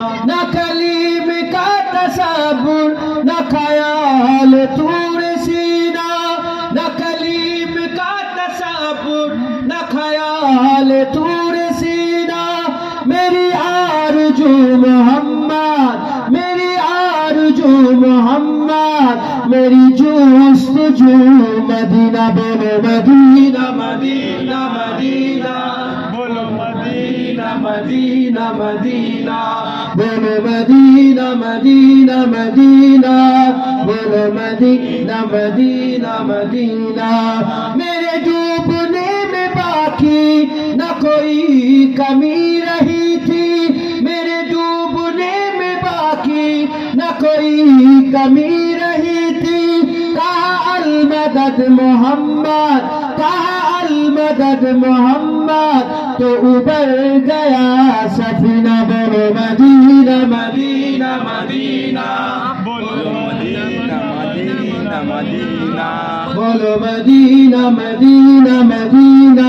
न कलीम का तसव्वुर न ख्याल तूर सीना, न कलीम का तसव्वुर न ख्याल तूर सीना। मेरी आरज़ू मोहम्मद, मेरी आरज़ू मोहम्मद, मेरी जुस्तजू मदीना। बोलो मदीना मदीना मदीना, बोलो मदीना मदीना मदीना, बोलो मदीना मदीना मदीना, बोलो मदीना मदीना मदीना। मेरे डूबने में बाकी न कोई कमी रही थी, मेरे डूबने में बाकी न कोई कमी रही थी। कहा अल मदद मोहम्मद, कहा अल मदद मोहम्मद, तो उबर गया सफीना। बोलो मदीना मदीना मदीना, बोलो मदीना मदीना मदीना, बोलो मदीना मदीना मदीना,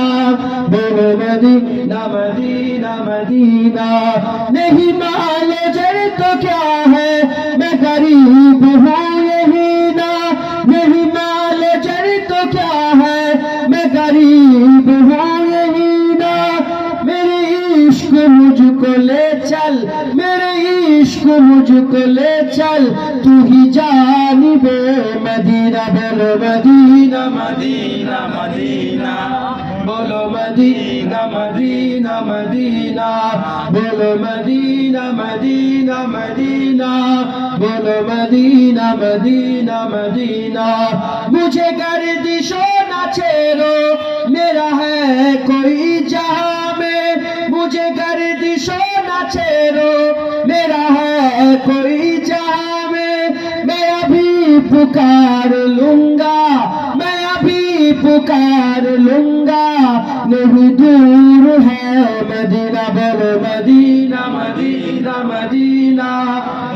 बोलो मदीना मदीना मदीना। नहीं मालो जर तो क्या है, मैं गरीब हूँ यही ना। नहीं मालो जर तो क्या है, मैं गरीब हूँ यही ना। मेरे इश्क मुझको ले चल, मेरे इश्क मुझको ले चल, तू ही जानिबे मदीना। बोलो मदीना मदीना मदीना, बोलो मदीना मदीना मदीना, बोलो मदीना मदीना मदीना, बोलो मदीना मदीना मदीना। मुझे गर्दिशो न छेड़ो, मेरा है कोई जहां में। मुझे गर्दिशो न छेड़ो, मेरा है कोई जहां में। मैं अभी पुकार लूंगा, मैं अभी पुकार लूंगा, नहीं दूर है मदीना। बोलो मदीना मदीना मदीना,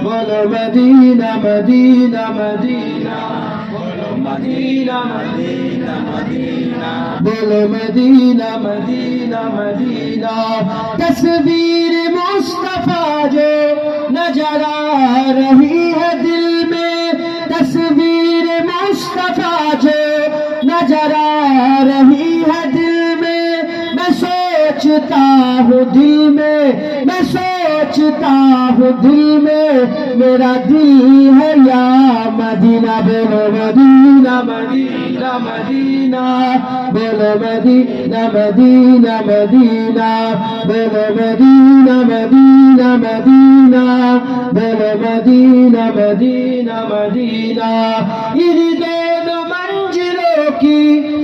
बोलो मदीना मदीना मदीना, बोलो मदीना मदीना मदीना, बोलो मदीना मदीना मदीना। तस्वीर मुस्तफा जो नजर आ रही है दिल में, तस्वीर मुस्तफा जो नजर आ रही है दिल में। मैं सोचता हूँ दिल में, मैं सोचता हूँ दिल में, मेरा दिल है या मदीना। बोलो मदीना मदीना मदीना, बोलो मदीना मदीना मदीना, बोलो मदीना मदीना मदीना, बोलो मदीना मदीना मदीना। इन दोनों मंजिलों की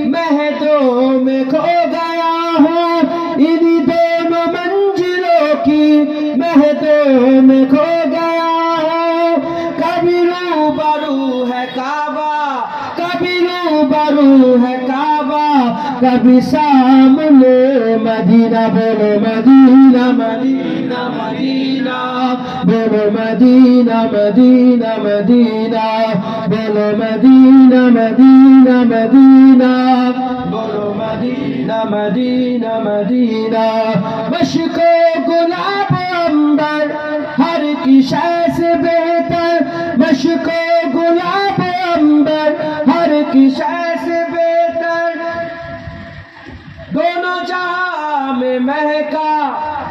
महदों में खो गया हूँ, इन दोनों मंजिलों की महदों में खो गया हूँ। कभी रूबरू है काबा, कभी रूबरू है काबा, कभी सामने मदीना। बोलो मदीना मदीना मदीना, बोलो मदीना मदीना मदीना, बोलो मदीना मदीना मदीना, बोलो मदीना मदीना मदीना। मशको गुलाब अंबर हर की शय से बेहतर, मशको गुलाब अंबर हर की शय से बेहतर। दोनों जहां में महका,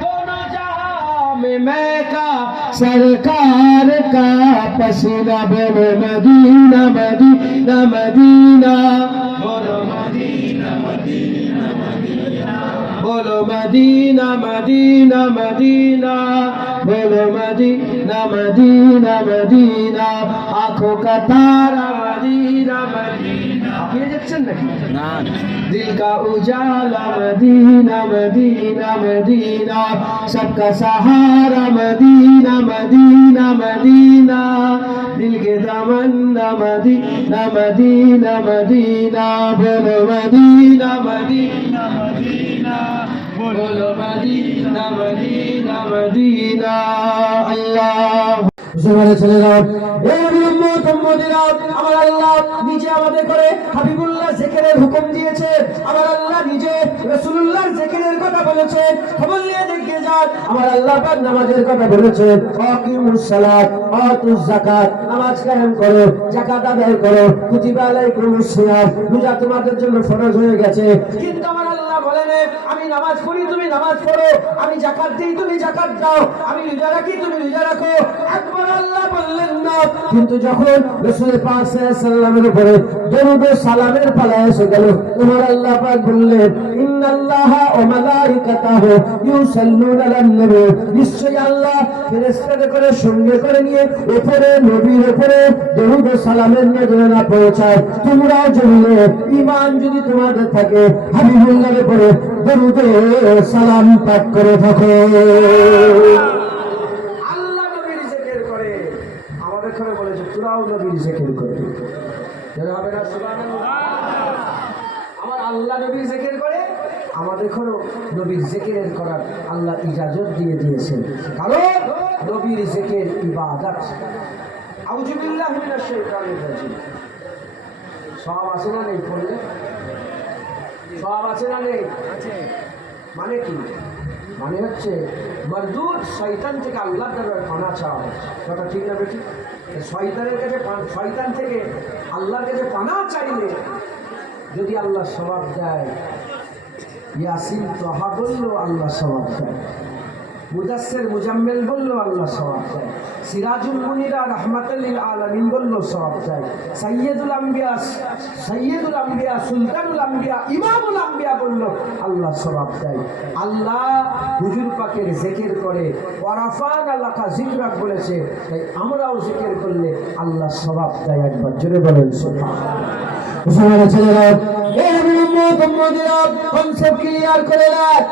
दोनों जहां में महका, सरकार का पसीना। बोलो मदीना मदीना मदीना, बोलो मदीना मदीना मदीना, बोलो मदीना मदीना मदीना, बोलो मदीना मदीना मदीना। आंखों का तारा मदीना मदीना, ये जक्सन नहीं ना, दिल का उजाला मदीना मदीना मदीना, सबका सहारा मदीना मदीना मदीना। दिल के तमन्ना मदीना मदीना मदीना, बोलो मदीना मदीना मदीना, बोलो मदीना मदीना मदीना। अल्लाह ছেলেরা উম্মতেরা, আমার আল্লাহ নিজে আমাদের করে হাবিবুল্লাহ জিকিরের হুকুম দিয়েছে। আমার আল্লাহ নিজে রাসূলুল্লাহর জিকিরের কথা বলেছে। খবর নিয়ে দেখে যান, আমার আল্লাহ পাক নামাজের কথা বলেছে। আকিমুস সালাত আতুজ যাকাত, নামাজ কায়েম করো, যাকাত আদায় করো। কুতিবা আলাইকুমুস সিয়াম, রোজা তোমাদের জন্য ফরজ হয়ে গেছে। কিন্তু আমার আল্লাহ বলেন, আমি নামাজ পড়ি তুমি নামাজ পড়ো, আমি যাকাত দেই তুমি যাকাত দাও, আমি রোজা রাখি তুমি রোজা রাখো। একবার আল্লাহ বললেন না। কিন্তু যখন রাসূল পাক সাল্লাল্লাহু আলাইহি ওয়াসাল্লামের উপরে দরুদ ও সালামের পালা এসে গেল, আমার আল্লাহ পাক বললেন, ইন্নাল্লাহা ওয়া মালাইকাতাহু ইউসাল্লুনা আলান নবী, নিশ্চয়ই আল্লাহ ফেরেশতাদের করে সঙ্গে করে নিয়ে উপরে নবীর উপরে দরুদ ও সালামের নজরানা পৌঁছায়। তোমরাও জানলে ঈমান যদি তোমাদের থাকে, হাবিবুল্লাহর উপরে দরুদ ও সালাম পাঠ করে থাকো। আল্লাহ নবীর জিকির করে, আমাদের ঘরে বলেছে তোরাও নবীর জিকির করবে। যারা হবে না সুবহানাল্লাহ, আমার আল্লাহ নবীর জিকির করে, আমাদের ঘরে নবীর জিকিরের করার আল্লাহ ইজাজত দিয়ে দিয়েছেন। কারণ নবীর জিকির ইবাদত। আউযু বিল্লাহি মিনাশ শাইতানির রাজিম। সব আছে না নেই? পড়লে সব আছে না নেই? মানে কি? মানে হচ্ছে মরদুদ শয়তান থেকে আল্লাহর দরবারে পানা চাওয়া হচ্ছে। কথা ঠিক না বেটি? শয়তানের কাছে, শয়তান থেকে আল্লাহর কাছে পানা চাইলে যদি আল্লাহ সওয়াব দেয়, ইয়াসিন তোহা বললো আল্লাহ সওয়াব দেয়, মুদাসসির মুজাম্মিল বললো আল্লাহ সওয়াব দেয়, সিরাজুল মুনিরা রাহমাতাল লিল আলামিন বললো সওয়াব দেয়, সাইয়্যিদুল আম্বিয়া সুলতানুল আম্বিয়া ইমামুল আম্বিয়া বললো আল্লাহ সওয়াব দেয়। আল্লাহ হুজুর পাকের জিকির করে, ওয়ারাফানা লাকা যিকরাক বলেছে, তাই আমরাও জিকির করলে আল্লাহ সওয়াব দেয়। একবার জোরে বলেন সুবহানাল্লাহ। মুসলমান ছেলেরা, এই উম্মতেরা, কনসেপ্ট ক্লিয়ার করে রাখ,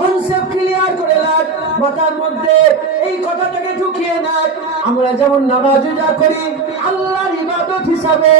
কনসেপ্ট ক্লিয়ার করে রাখ, মাথার মধ্যে এই কথাটাকে ঢুকিয়ে নাও। আমরা যেমন নামাজ রোজা করি আল্লাহর ইবাদত হিসাবে,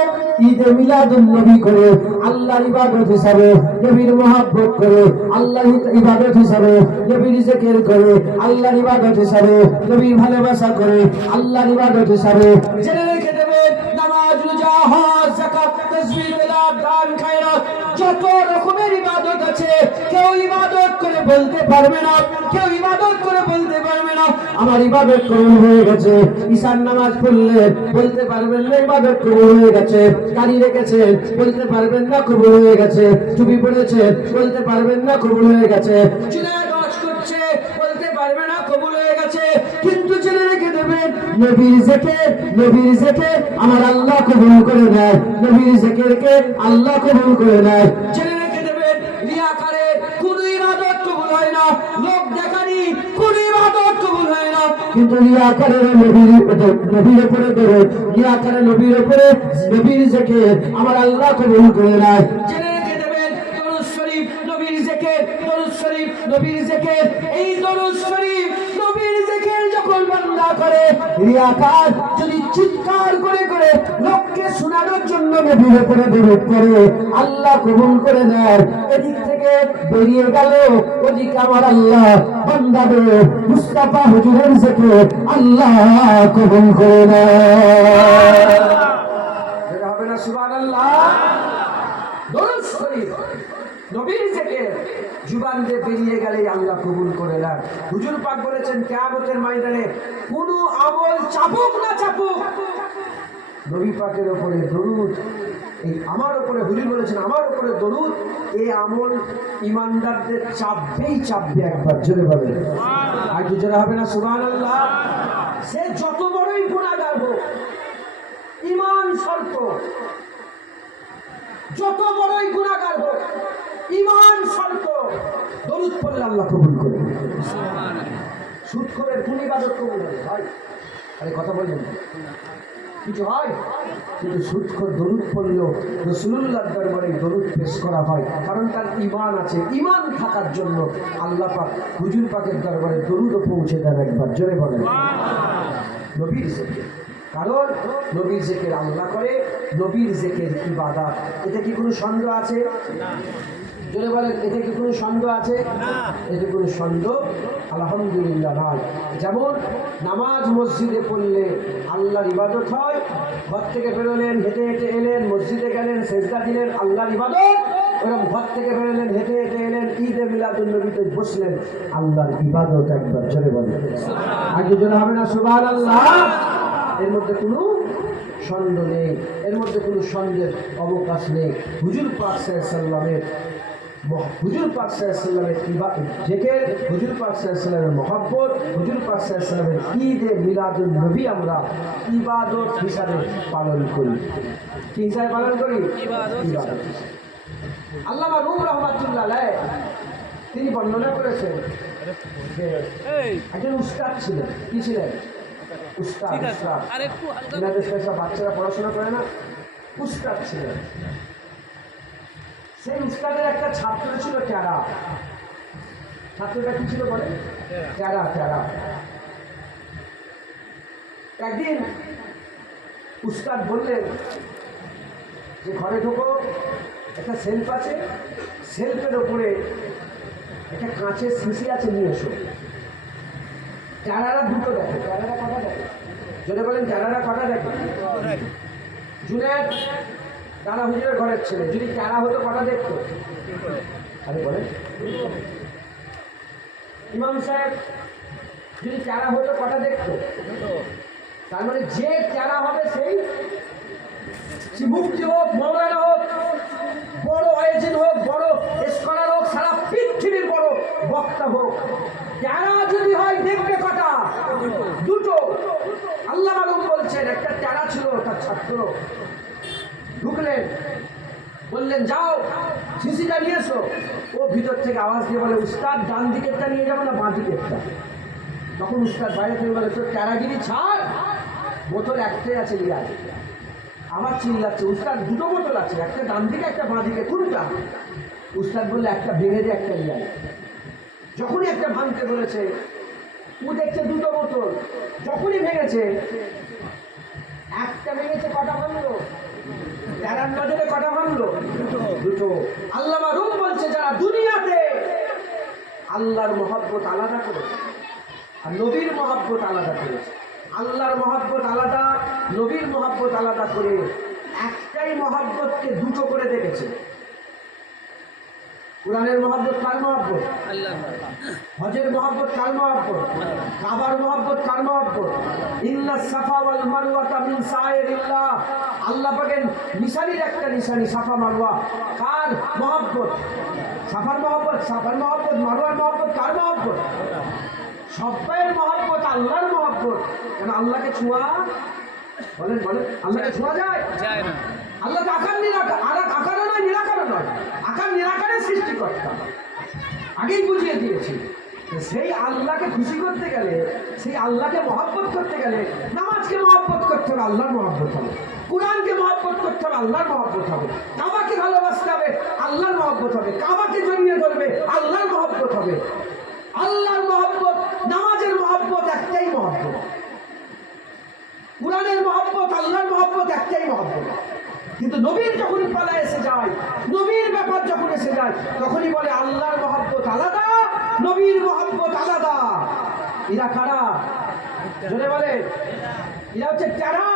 ঈদে মিলাদুন নবী করে আল্লাহর ইবাদত হিসাবে, নবীর মহব্বত করে আল্লাহর ইবাদত হিসাবে, নবীর জিকির করে আল্লাহর ইবাদত হিসাবে, নবীর ভালোবাসা করে আল্লাহর ইবাদত হিসাবে। জেনে রেখে দেবেন, নামাজ রোজা হজ যাকাত তাসবিহ বেলাত দান খায়রাত যত রকমের ইবাদত আছে, কেউ ইবাদত করে বলতে পারবে না, কেউ ইবাদত করে বলতে পারবে না আমার ইবাদত কবুল হয়ে গেছে। ঈশার নামাজ পড়লে বলতে পারবেন না ইবাদত কবুল হয়ে গেছে। দাড়ি রেখেছেন বলতে পারবেন না কবুল হয়ে গেছে। টুপি পরেছেন বলতে পারবেন না কবুল হয়ে গেছে। চুলে কাজ করছে বলতে পারবে না কবুল হয়ে গেছে। কিন্তু জেনে রেখে দেবেন, নবীর জিকির আমার আল্লাহ কবুল করে নেয়, নবীর জিকিরকে আল্লাহ কবুল করে নেয়। জেনে রেখে দেবেন, রিয়াকারে কোন ইবাদত কবুল হয় না, লোক দেখানি কোন ইবাদত কবুল হয় না। কিন্তু রিয়াকারে নবীর উপরে দরুদ, রিয়াকারে নবীর উপরে নবীর জিকির আমার আল্লাহ কবুল করে নেয়। জেনে রেখে দেবেন, দরুদ শরীফ নবীর জিকির, দরুদ শরীফ নবীর জিকির, এই দরুদ শরীফ নবীর জিকির যখন বান্দা করে, রিয়াকার যদি চিৎকার করে করে লোককে শোনানোর জন্য নবীর উপরে দরুদ করে আল্লাহ কবুল করে নেয়। এদিক থেকে বেরিয়ে গেল ওদিকে আমার আল্লাহ বান্দাদের মুস্তাফা হুজুরের জিকির আল্লাহ কবুল করে নেয়। এটা হবে না সুবহানাল্লাহ? দরুদ শরীফ নবীর জিকির জুবান দিয়ে বেরিয়ে গেলে আল্লাহ কবুল করে নেন। হুজুর পাক বলেছেন, কিয়ামতের ময়দানে কোন আমল চাপুক না চাপুক, নবী পাকের উপরে দরুদ, এই আমার উপরে হুজুর বলেছেন আমার উপরে দরুদ, এই আমল ইমানদারদের চাপবেই চাপবে। একবার জোরে বলেন, আর কি জোরে হবে না সুবহানাল্লাহ? সে যত বড়ই গুনাহগার হোক, ঈমান শর্ত, যত বড়ই গুনাহগার হোক ঈমান শর্ত, দরুদ পড়লে আল্লাহ কবুল করে। সুদখোরের কোন ইবাদত কবুল হবে ভাই? আরে কথা বলবেন কিছু হয়? কিন্তু সুদখোর দরুদ পড়লেও রাসূলুল্লাহর দরবারে দরুদ পেশ করা হয়, কারণ তার ঈমান আছে। ঈমান থাকার জন্য আল্লাহ পাক হুজুর পাকের দরবারে দরুদও পৌঁছে দেন। একবার জোরে বলেন নবীর জিকির, কারণ নবীর জিকির আল্লাহ করে, নবীর জিকির ইবাদত। এতে কি কোনো সন্দেহ আছে? যদি বলেন এতে কি কোনো সন্দেহ আছে? এতে কোনো সন্দেহ আলহামদুলিল্লাহ নয়। যেমন নামাজ মসজিদে পড়লে আল্লাহর ইবাদত হয়, ঘর থেকে বেরোলেন, হেঁটে হেঁটে এলেন, মসজিদে গেলেন, সেজদা দিলেন, আল্লাহর ইবাদত। ওরকম ঘর থেকে বেরোলেন, হেঁটে হেঁটে এলেন, ঈদে মিলাদুন্নবীতে বসলেন, আল্লাহর ইবাদত। একবার জোরে বলেন, আগে জোরে হবে না সুবহানাল্লাহ? এর মধ্যে কোনো সন্দেহ নেই, এর মধ্যে কোনো সন্দেহের অবকাশ নেই। হুজুর পাক সাল্লাল্লাহু হুজুর পাক সাল্লাল্লাহু জিকির, হুজুর পাক সাল্লাল্লাহু মহব্বত, হুজুর পাক সাল্লাল্লাহু ঈদে মিলাদুন নবী আমরা ইবাদত হিসাবে পালন করি। কি হিসাবে পালন করি? ইবাদত। আল্লামা রুম রহমাতুল্লাহ আলাইহি তিনি বর্ণনা করেছেন যে একজন উস্তাদ ছিলেন। কি ছিলেন? উস্তাদ। বাচ্চারা পড়াশোনা করে না, উস্তাদ ছিলেন। সেই উস্তাদের একটা ছাত্র ছিল ট্যারা। ছাত্রটা কি ছিল বলে? ট্যারা। ট্যারা। একদিন উস্তাদ বললেন যে ঘরে ঢোকো, একটা সেলফ আছে, সেলফের ওপরে একটা কাঁচের শিশি আছে, নিয়ে এসো। ট্যারারা দুটো দেখে। ট্যারারা কটা দেখে? যদি বলেন ট্যারারা কটা দেখে? জুনেদ ট্যারা হুজুরের ঘরের ছেলে, যদি ট্যারা হতো কটা দেখতো? আরে বলেন। ইমাম সাহেব যদি ট্যারা হতো কটা দেখতো? তার মানে যে ট্যারা হবে সেই মুফতি হোক, মৌলানা হোক, বড় আয়োজন হোক, বড় স্কলার হোক, সারা পৃথিবীর বড় বক্তা হোক, ট্যারা যদি হয় দেখবে কটা? দুটো। আল্লাহ মালুম বলছেন একটা ট্যারা ছিল, তার ছাত্র ঢুকলেন, বললেন যাও শিশিটা নিয়ে এসো। ও ভিতর থেকে আওয়াজ দিয়ে বলে, উস্তাদ ডান দিকেরটা নিয়ে যাবো না বাঁ দিকেরটা? তখন উস্তাদ বাইরে থেকে বলে, তোর ট্যারাগিরি ছাড়, বোতল একটাই আছে, নিয়ে আসে। আমার চিল্লাচ্ছে, উস্তাদ দুটো বোতল আছে, একটা ডান দিকে একটা বাঁ দিকে, কোনটা? উস্তাদ বললে একটা ভেঙে দিয়ে একটা নিয়ে আসে। যখনই একটা ভাঙতে বলেছে, ও দেখছে দুটো বোতল। যখনই ভেঙেছে, একটা ভেঙেছে, কটা ভাঙলো? ট্যারার নজরে কটা ভাঙলো? দুটো। আল্লামা রুম বলছে যারা দুনিয়াতে আল্লাহর মহব্বত আলাদা করেছে আর নবীর মহব্বত আলাদা করেছে, আল্লাহর মহব্বত আলাদা, নবীর মহব্বত আলাদা করে একটাই মহব্বতকে দুটো করে দেখেছে। কুরআনের মহব্বত কার মহব্বত? হজের মহব্বত কার মহব্বত? কাবার মহব্বত কার মহব্বত? ইন্নাস সাফা ওয়াল মারওয়াতা মিন শাআইরিল্লাহ। আল্লাহ পাকের নিশানির একটা নিশানি সাফা মারওয়া। কার মহব্বত? সাফার মহব্বত। সাফার মহব্বত, মারওয়ার মহব্বত কার মহব্বত? সবাইয়ের মহব্বত আল্লাহর মহব্বত। কেন আল্লাহকে ছোঁয়া? বলেন বলেন, আল্লাহকে ছোঁয়া যায়? যায় না। আল্লাহ তো আকার নিরাকার, আকারও নয়, নিরাকারও নয়। আকার নিরাকারের সৃষ্টিকর্তা, আগেই বুঝিয়ে দিয়েছি। সেই আল্লাহকে খুশি করতে গেলে, সেই আল্লাহকে মহব্বত করতে গেলে নামাজকে মহব্বত করতে হবে, আল্লাহর মহব্বত হবে। কুরআনকে মহব্বত করতে হবে, আল্লাহর মহব্বত হবে। কাবাকে ভালোবাসতে হবে, আল্লাহর মহব্বত হবে। কাবাকে জড়িয়ে ধরবে, আল্লাহর মহব্বত হবে। আল্লাহর মহব্বত, নামাজের মহব্বত একটাই মহব্বত, কুরআনের মহব্বত, আল্লাহর মহব্বত একটাই মহব্বত। কিন্তু নবীর যখন পালা এসে যায়, নবীর ব্যাপার যখন এসে যায়, তখনই বলে আল্লাহর মহব্বত আলাদা, নবীর মহব্বত আলাদা। এরা কারা? জোরে বলে, এরা হচ্ছে ট্যারা।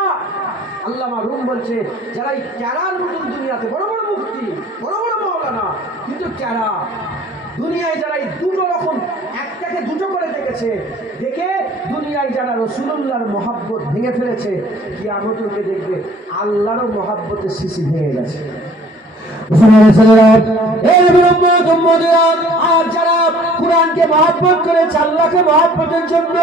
আল্লামা রুম বলছে যারা এই ট্যারার মতন দুনিয়াতে বড় বড় মুফতি, বড় বড় মাওলানা, কিন্তু ট্যারা দুনিয়ায় যারা এই দুটো রকম একটাকে দুটো করে দেখেছে, দেখে দুনিয়ায় যারা রাসূলুল্লাহর মহব্বত ভেঙে ফেলেছে, কিয়ামতকে দেখবে আল্লাহর মহব্বতের শিশি ভেঙে গেছে। আর যারা কুরআনকে মহব্বত করেছে, আল্লাহকে মহব্বতের জন্য,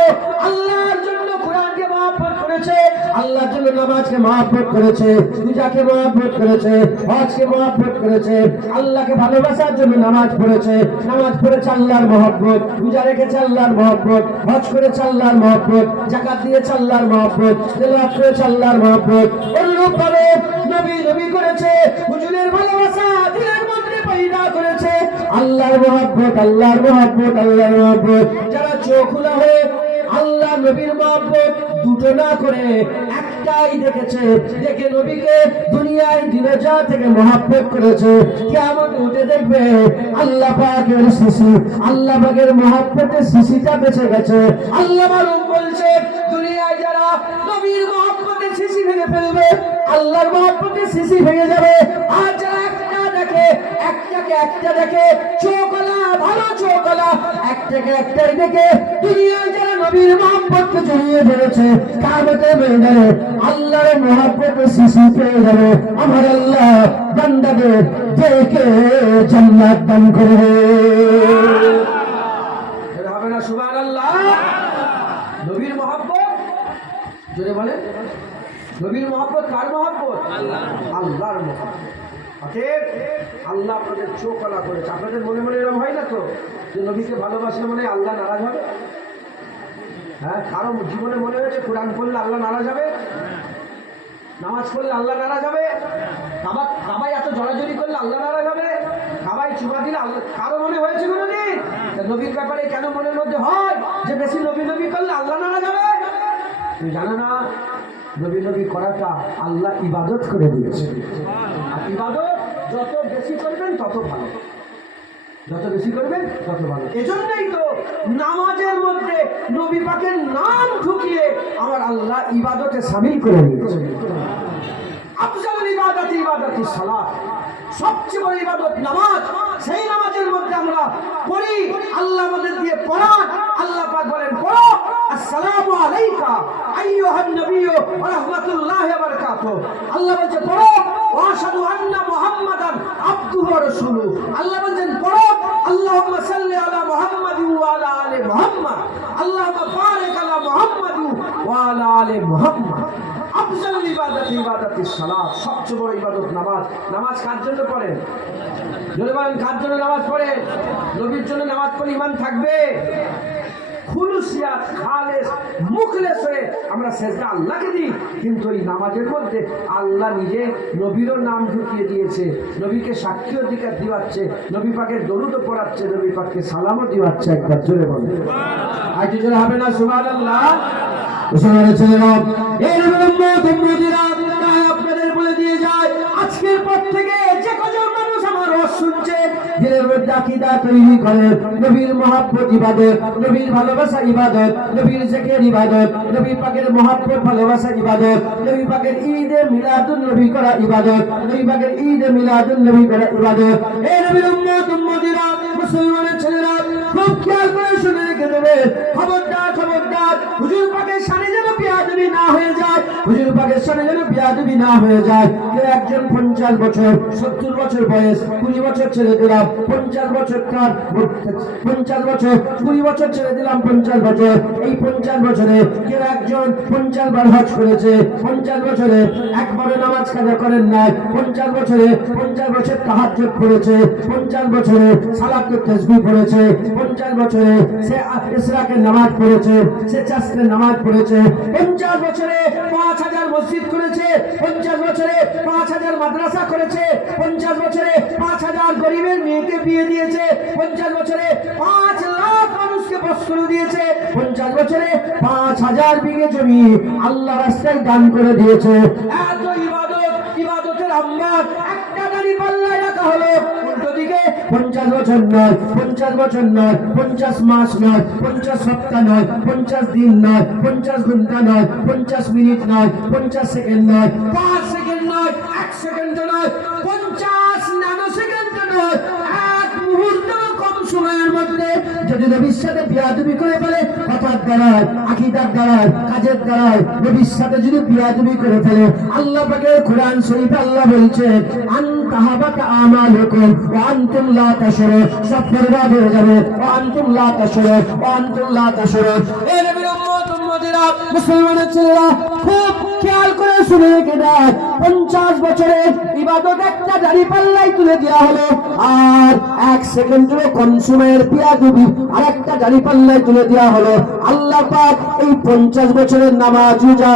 আল্লাহর জন্য কুরআনকে মহব্বত করেছে, আল্লাহর জন্য নামাজকে মহব্বত করেছে, পূজাকে মহব্বত করেছে, হজকে মহব্বত করেছে, আল্লাহকে ভালোবাসার জন্য নামাজ পড়েছে, নামাজ পড়েছে আল্লাহর মহব্বত, পূজা রেখেছে আল্লাহর মহব্বত, হজ করেছে আল্লাহর মহব্বত, যাকাত দিয়েছে আল্লাহর মহব্বত, তেলাওয়াত করেছে আল্লাহর মহব্বত। অনুরূপভাবে নবী নবী করেছে, হুজুরের ভালোবাসা দিলের মধ্যে পয়দা করেছে, আল্লাহর মহব্বত, আল্লাহর মহব্বত, আল্লাহর মহব্বত। যারা চোখ খোলা হয়ে আল্লাহ নবীর মহব্বত দুটো না করে একটাই দেখেছে, দেখে নবীকে দুনিয়ায় দিনে যা থেকে মহাব্বত করেছে, কিয়ামত উঠে দেখবে আল্লাহ পাকের শিশি, আল্লাহ পাকের মহাব্বতের শিশিটা বেঁচে গেছে। আল্লাহ মালুম বলছে দুনিয়ায় যারা নবীর মহাব্বতের শিশি ভেঙে ফেলবে, আল্লাহর মহাব্বতের শিশি ভেঙে যাবে। আর যারা একটা দেখে, একটা দেখে চোখলা, ভালো চোখলা, একটাই দেখে দুনিয়ায় যারা নবীর মহাব্বতকে জড়িয়ে ধরেছে, কিয়ামতের ময়দানে আল্লাহর মহাব্বতের শিশি পেয়ে যাবে। আমার আল্লাহ বান্দাদের দেখে জান্নাত দান করবে। হবে না সুবহানাল্লাহ? নবীর মহাব্বত জোরে বলে, নবীর মহাব্বত কার মহাব্বত? আল্লাহর মহাব্বত। অতএব আল্লাহ আপনাদের চোখ আলা করেছে। আপনাদের মনে মনে এরকম হয় না তো যে নবীকে ভালোবাসলে মনে আল্লাহ নারাজ হবে? হ্যাঁ, কারো জীবনে মনে হয়েছে কোরআন পড়লে আল্লাহ নারাজ হবে, নামাজ পড়লে আল্লাহ নারাজ হবে, কাবায় এত জড়াজড়ি করলে আল্লাহ নারাজ হবে, কাবায় চুমা দিলে আল্লাহ, কারো মনে হয়েছে কোনোদিন? নবীর ব্যাপারে কেন মনের মধ্যে হয় যে বেশি নবী করলে আল্লাহ নারাজ হবে? তুমি জানো না, নবী করাটা আল্লাহ ইবাদত করে দিয়েছে। আর ইবাদত যত বেশি করবেন তত ভালো, যত বেশি করবেন তত ভালো। এজন্যই তো নামাজের মধ্যে নবী পাকের নাম ঢুকিয়ে আমার আল্লাহ ইবাদতে শামিল করে নিয়েছে। আফজালুল ইবাদাতি সালাত, সবচেয়ে বড় ইবাদত নামাজ। সেই নামাজের মধ্যে আমরা পড়ি, আল্লাহ আমাদের দিয়ে পড়ান। আল্লাহ পাক বলেন পড়ো, আসসালামু আলাইকা আইয়ুহান নবিয়্যু ওয়া রাহমাতুল্লাহি ওয়া বারাকাতুহু। আল্লাহ বলছে পড়ো, ওয়া আশহাদু আন্না মুহাম্মাদান আবদুহু ওয়া রাসূলুহু। আল্লাহ বলেন পড়ো, আল্লাহুম্মা সাল্লি আলা মুহাম্মাদিন ওয়া আলা আলি মুহাম্মাদ, আল্লাহুম্মা বারিক আলা মুহাম্মাদিন ওয়া আলা আলি মুহাম্মাদ। আফজালুল ইবাদাতি সালাত, সবচেয়ে বড় ইবাদত নামাজ। নামাজ কার জন্য পড়েন? যদি বলেন কার জন্য নামাজ পড়ে? নবীর জন্য নামাজ পড়ে ইমান থাকবে। খুলুসিয়াত, খালেস, মুখলেস হয়ে আমরা সেজদা আল্লাহকে দিই, কিন্তু এই নামাজের মধ্যে আল্লাহ নিজে নবীরও নাম ঢুকিয়ে দিয়েছে, নবীকে সাক্ষী অধিকার দিওয়াচ্ছে, নবী পাকের দরুদও পড়াচ্ছে, নবী পাককে সালামও দিওয়াচ্ছে। একবার জোরে বলেন, আর কি জোরে হবে না সুবহানাল্লাহ? আপনাদের বলে দিয়ে যায়, আজকের পর থেকে যে কজন মানুষ আমার ওয়াজ শুনছে, দিলের মধ্যে আকীদা তৈরি করে, নবীর মহব্বত ইবাদত, নবীর ভালোবাসা ইবাদত, নবীর জিকির ইবাদত, নবী পাকের মহব্বত ভালোবাসা ইবাদত, নবী পাকের ঈদে মিলাদুন নবী করা ইবাদত, নবী পাকের ঈদে মিলাদুন নবী করা ইবাদত। এই নবীর উম্মতিরা, মুসলমানের ছেলেরা খুব খেয়াল করে শুনে রেখে দেবে, খবরদার হুজুর পাকের শানে যেন বিয়াদবি না হয়ে যায়, হুজুর পাকের শানে যেন বিয়াদবি না হয়ে যায়। কেউ একজন 50 বছর 70 বছর বয়স, 20 বছর ছেড়ে দিলাম 50 বছর, 50 বছর 20 বছর ছেড়ে দিলাম 50 বছর। এই 50 বছরে কেউ একজন 50 বার হজ করেছে, 50 বছরে একবারে নামাজ কাজা করেন নাই, 50 বছরে 50 বছর তাহাজ্জুদ পড়েছে, 50 বছরে সালাতুত তাসবিহ পড়েছে, 50 বছরে সে ইশরাকের নামাজ পড়েছে, সে চাষের নামাজ পড়েছে, 50 বছরে 5000 মসজিদ করেছে, 50 বছরে 5000 মাদ্রাসা করেছে, 50 বছরে 5000 গরিবের মেয়েকে বিয়ে দিয়েছে, 50 বছরে 5 লাখ মানুষকে বস্ত্র দিয়েছে, 50 বছরে 5000 বিঘে জমি আল্লাহ রাস্তায় দান করে দিয়েছে। এত ইবাদতের আম্বার একটা দাড়ি পাল্লায় রাখা হলো। উল্টো দিকে 50 বছর নয়, 50 বছর নয়, 50 মাস নয়, 50 সপ্তাহ নয়, 50 দিন নয়, 50 ঘন্টা নয়, 50 মিনিট নয়, 50 সেকেন্ড নয়, 5 সেকেন্ড নয়, 1 সেকেন্ড নয়, 50 ন্যানো সেকেন্ড নয়, এক মুহূর্ত কম সময়ের মধ্যে যদি নবীর সাথে বিয়াদবি করে ফেলে, কথার দ্বারায়, আকীদার দ্বারায়, কাজের দ্বারায় নবীর সাথে যদি বিয়াদবি করে ফেলে, আল্লাহ পাকের কোরআন শরীফে আল্লাহ বলছে আনতাহাবাতা আমালুকুম ওয়া আনতুম লা তাশউরুন, সব বরবাদ হয়ে যাবে। ওয়া আনতুম লা তাশউরুন, ওয়া আনতুম লা তাশউরুন। এই নবীর উম্মতেরা, মুসলমানের ছেলেরা খুব খেয়াল করে শুনে রেখে দেয়, 50 বছরের ইবাদত একটা দাড়ি পাল্লাই তুলে দেওয়া হলো, আর 1 সেকেন্ডেরও কম সময়ের বিয়াদবি আর একটা দাড়ি পাল্লাই তুলে দেওয়া হলো। আল্লাহ পাক এই 50 বছরের নামাজ রোজা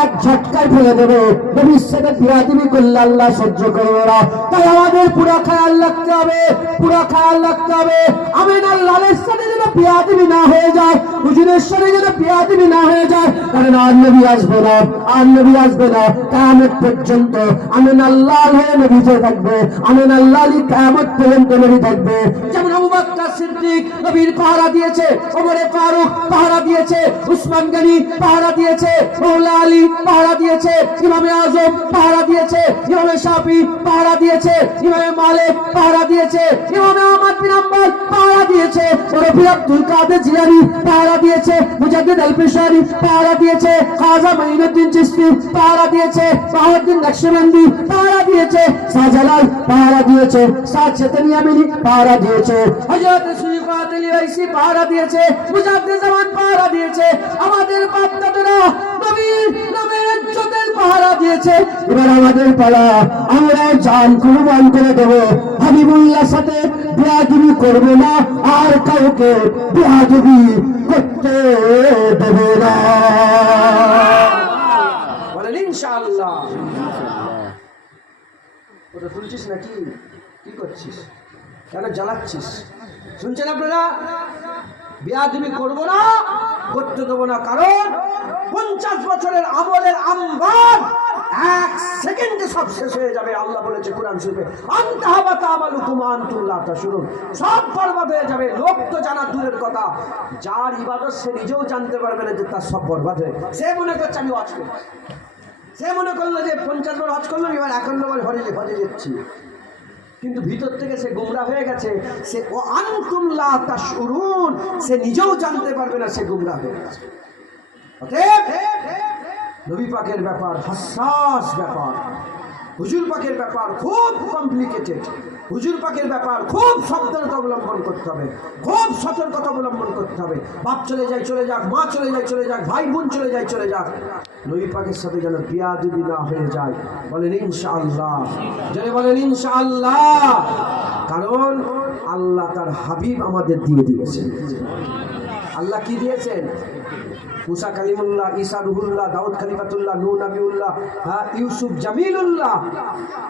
এক ঝটকায় ফেলে দেবে। নবীর সাথে বিয়াদবি করলে আল্লাহ সহ্য করবে না। তাই আমাদের পুরা খেয়াল রাখতে হবে, পুরা খেয়াল রাখতে হবে। আমিনার লালের সাথে যেন বেয়াদবি না হয়ে যায়, হুজুরের সঙ্গে যেন বেয়াদবি না হয়ে যায়। কারণ আর নবী আসবে না, আর নবী আসবে না কিয়ামত পর্যন্ত। আমিন আল্লাহ হয়ে নবী যে থাকবে, আমিন আল্লাহ কিয়ামত পর্যন্ত নবী থাকবে। যেমন আবু বকর সিদ্দিক নবীর পাহারা দিয়েছে, ওমর ফারুক পাহারা দিয়েছে, উসমান গনি পাহারা দিয়েছে, মওলা আলী পাহারা দিয়েছে, ইমামে আজম পাহারা দিয়েছে, ইমামে শাফি পাহারা দিয়েছে, ইমামে মালিক পাহারা দিয়েছে, ইমামে আহমদ বিন হাম্বল পাহারা দিয়েছে, রবি আব্দুল কাদের জিলানী পাহারা দিয়েছে, মুজাদ্দিদ আল-ফিশারি পাহারা দিয়েছে, খাজা মাইনুদ্দিন চিশতি পাহারা দিয়েছে, বাহাউদ্দিন নকশবন্দি পাহারা দিয়েছে, শাহজালাল পাহারা দিয়েছে, সাদ চেতনিয়ামিনী পাহারা দিয়েছে, হযরত সুফিয়াত আল-ওয়াইসি পাহারা দিয়েছে, মুজাদ্দিদ জামান পাহারা দিয়েছে। আমাদের বাপ-দাদারা নবীর নামের ইজ্জতের পাহারা দিয়েছে। এবার আমাদের পালা, আমরা জান কুরবান করে দেব। হাবিবুল্লাহর সাথে বেয়াদবি করবে না, আর কাউকে বেয়াদবি করতে দেবে না। বলেন ইনশাআল্লাহ। ওটা শুনছিস নাকি? কি করছিস? কেন জ্বালাচ্ছিস? শুনছেন আপনারা? বেয়াদবি করবো না, করতে দেবো না। কারণ 50 বছরের আমলের আমবাদ এক সেকেন্ডে সব শেষ হয়ে যাবে। আল্লাহ বলেছে কুরআন শরীফে, আনতাহাবাতা আমালুকুম আনতুম লা তাশউরুন। সব বরবাদ হয়ে যাবে। লোক তো জানা দূরের কথা, যার ইবাদত সে নিজেও জানতে পারবে না যে তার সব বরবাদ হয়ে। সে মনে করছে আমি হজ করছি, সে মনে করলো যে 50 বার হজ করলাম, এবার 51 বার হজে যাচ্ছি। কিন্তু ভিতর থেকে সে গুমরা হয়ে গেছে। সে ও আনতুম লা তাশউরুন, সে নিজেও জানতে পারবে না সে গুমরা হয়ে গেছে। অতএব নবী পাকের ব্যাপার হাসাস ব্যাপার, হুজুর পাকের ব্যাপার খুব কমপ্লিকেটেড। হুজুর পাকের ব্যাপার খুব সাবধানতা অবলম্বন করতে হবে, খুব সতর্কতা অবলম্বন করতে হবে। বাপ চলে যায় চলে যাক, মা চলে যায় চলে যাক, ভাই বোন চলে যায় চলে যাক, নবী পাকের সাথে যেন বেয়াদবি না হয়ে যায়। বলেন ইনশাআল্লাহ, যারা বলেন ইনশাআল্লাহ। কারণ আল্লাহ তার হাবিব আমাদের দিয়ে দিয়েছেন। আল্লাহ কি দিয়েছেন? মুসা কালিমুল্লাহ, ঈসা রুহুল্লাহ, দাউদ খলিফাতুল্লাহ, নূহ নবীউল্লাহ, ইউসুফ জামিলুল্লাহ,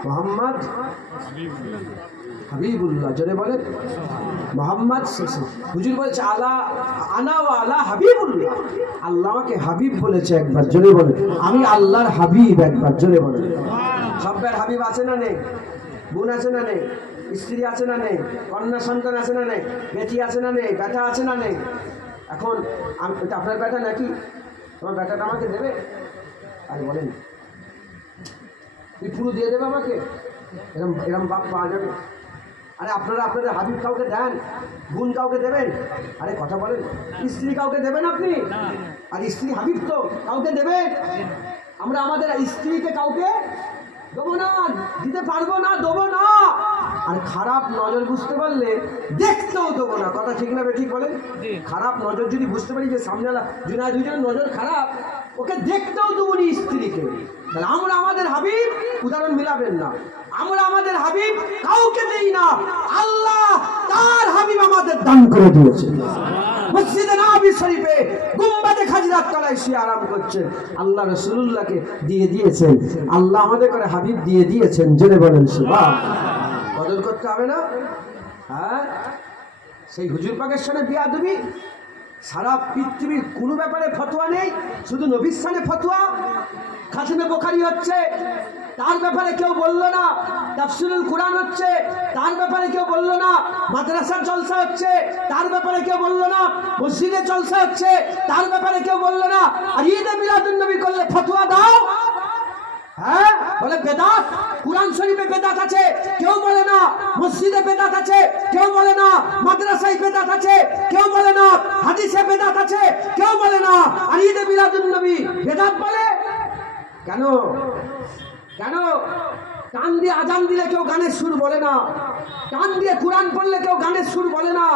মুহাম্মদ হাবিবুল্লাহ। জোরে বলেন মুহাম্মদ। হুজুর বলেছে আলা আনা ওয়া আলা হাবিবুল্লাহ। আল্লাহ আমাকে হাবিব বলেছে একবার, জোরে বলেন আমি আল্লাহর হাবিব একবার, জোরে বলেন। সব্বের হাবিব আছে না নেই? বোন আছে না নেই? স্ত্রী আছে না নেই? কন্যা সন্তান আছে না নেই? বেটি আছে না নেই? বেটা আছে না নেই? এখন এটা আপনার বেটা নাকি? তোমার বেটাটা আমাকে দেবে? আরে বলেন, তুই পুরো দিয়ে দেবে আমাকে? এরম এরম বাপ পাওয়া যাবে? আরে আপনারা আপনাদের হাবিব কাউকে দেন? বোন কাউকে দেবেন? আরে কথা বলেন। স্ত্রী কাউকে দেবেন আপনি? আর স্ত্রী হাবিব তো কাউকে দেবে? আমরা আমাদের স্ত্রীকে কাউকে দেবো না, দিতে পারবো না, দেবো না। আর খারাপ নজর বুঝতে পারলে দেখতেও দেবো না। কথা ঠিক না ঠিক বলেন? খারাপ নজর যদি বুঝতে পারি যে সামনে দুজনের নজর খারাপ, ওকে দেখতেও দেবো না স্ত্রীকে। তাহলে আমরা আমাদের হাবিব, উদাহরণ মিলাবেন না, আমরা আমাদের হাবিব কাউকে দেই না, আল্লাহ তার হাবিব আমাদের দান করে দিয়েছে। মসজিদে নববী শরীফে গুম্বাদে খাজরাত তলায় শুয়ে আরাম করছেন, আল্লাহ রাসূলুল্লাহকে দিয়ে দিয়েছেন। আল্লাহ আমাদের করে হাবিব দিয়ে দিয়েছেন। জোরে বলেন সুবহানাল্লাহ। বদল করতে হবে না? হ্যাঁ, সেই হুজুর পাকের সাথে বেয়াদবি। সারা পৃথিবীর কোনো ব্যাপারে ফতোয়া নেই, শুধু নবীর সাথে ফতোয়া। খাতিমে বুখারী হচ্ছে, তার ব্যাপারে কেউ বললো না। তাফসীরুল কুরআন হচ্ছে, তার ব্যাপারে কেউ বললো না। মাদ্রাসার জলসা হচ্ছে, তার ব্যাপারে কেউ বললো না। মসজিদের জলসা হচ্ছে, তার ব্যাপারে কেউ বললো না। আর ঈদে মিলাদুন নবী করলে ফতোয়া দাও। হ্যাঁ, বলে বেদাত, কুরআন শরীফে বেদাত আছে, কেউ বলে না। মসজিদে বেদাত আছে, কেউ বলে না। মাদ্রাসায় বেদাত আছে, কেউ বলে না। হাদিসে বেদাত আছে, কেউ বলে না। আর ঈদে মিলাদুন নবী বেদাত বলে কেন? কেন? কান দিয়ে আজান দিলে কেউ গানের সুর বলে না, কান দিয়ে কুরআন পড়লে কেউ গানের সুর বলে না,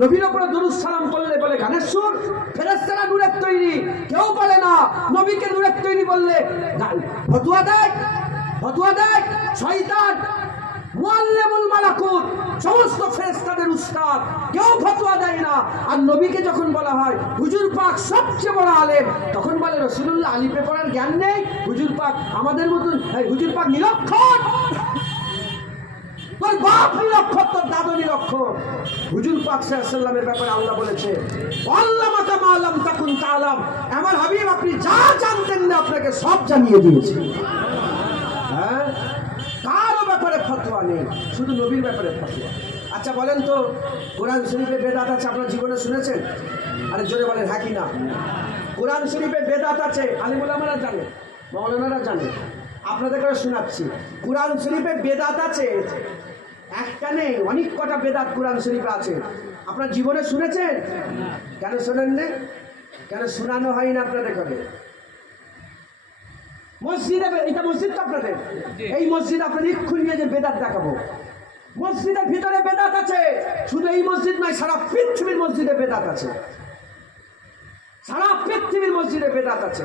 নবীর উপরে দুরূদ সালাম পড়লে বলে গানের সুর। ফেরেশতারা নূরের তৈরি, কেউ বলে না। নবীকে নূরের তৈরি বললে ফতোয়া দেয়, ফতোয়া দেয় শয়তান, মুআল্লিমুল মালাকুত, সমস্ত ফেরেশতাদের উস্তাদ, কেউ ফতোয়া দেয় না। আর নবীকে যখন বলা হয় হুজুর পাক সবচেয়ে বড় আলেম, তখন বলে রাসূলুল্লাহ আলিফে পড়ার জ্ঞান নেই, হুজুর পাক আমাদের মতন, হুজুর পাক নিরক্ষর। তোর বাপ নিরক্ষর, তোর দাদু নিরক্ষর। হুজুর পাক সাল্লাল্লাহু আলাইহি ওয়াসাল্লামের ব্যাপারে আল্লাহ বলেছে, আল্লামাকা মা লাম তাকুন তাআলাম, আমার হাবিব আপনি যা জানতেন না আপনাকে সব জানিয়ে দিয়েছি। হ্যাঁ, কারো ব্যাপারে ফতোয়া নেই, শুধু নবীর ব্যাপারে ফতোয়া। আচ্ছা বলেন তো, কোরআন শরীফে বেদাত আছে, আপনার জীবনে শুনেছেন? আরে জোরে বলেন হ্যাঁ কি না? কোরআন শরীফে বেদাত আছে, আলিম উলামারা জানে, মাওলানারা জানে, আপনাদের করে শোনাচ্ছি। কোরআন শরীফে বেদাত আছে, একটা নেই, অনেক কটা বেদাত কোরআন শরীফে আছে। আপনার জীবনে শুনেছেন? কেন শোনেন না? কেন শোনানো হয় না আপনাদের করে? মসজিদে, এটা মসজিদ তো আপনাদের, এই মসজিদ আপনাদের ইক্ষুনি নিয়ে যে বেদাত দেখাবো। মসজিদের ভিতরে বেদাত আছে, শুধু এই মসজিদ নয়, সারা পৃথিবীর মসজিদে বেদাত আছে, সারা পৃথিবীর মসজিদে বেদাত আছে।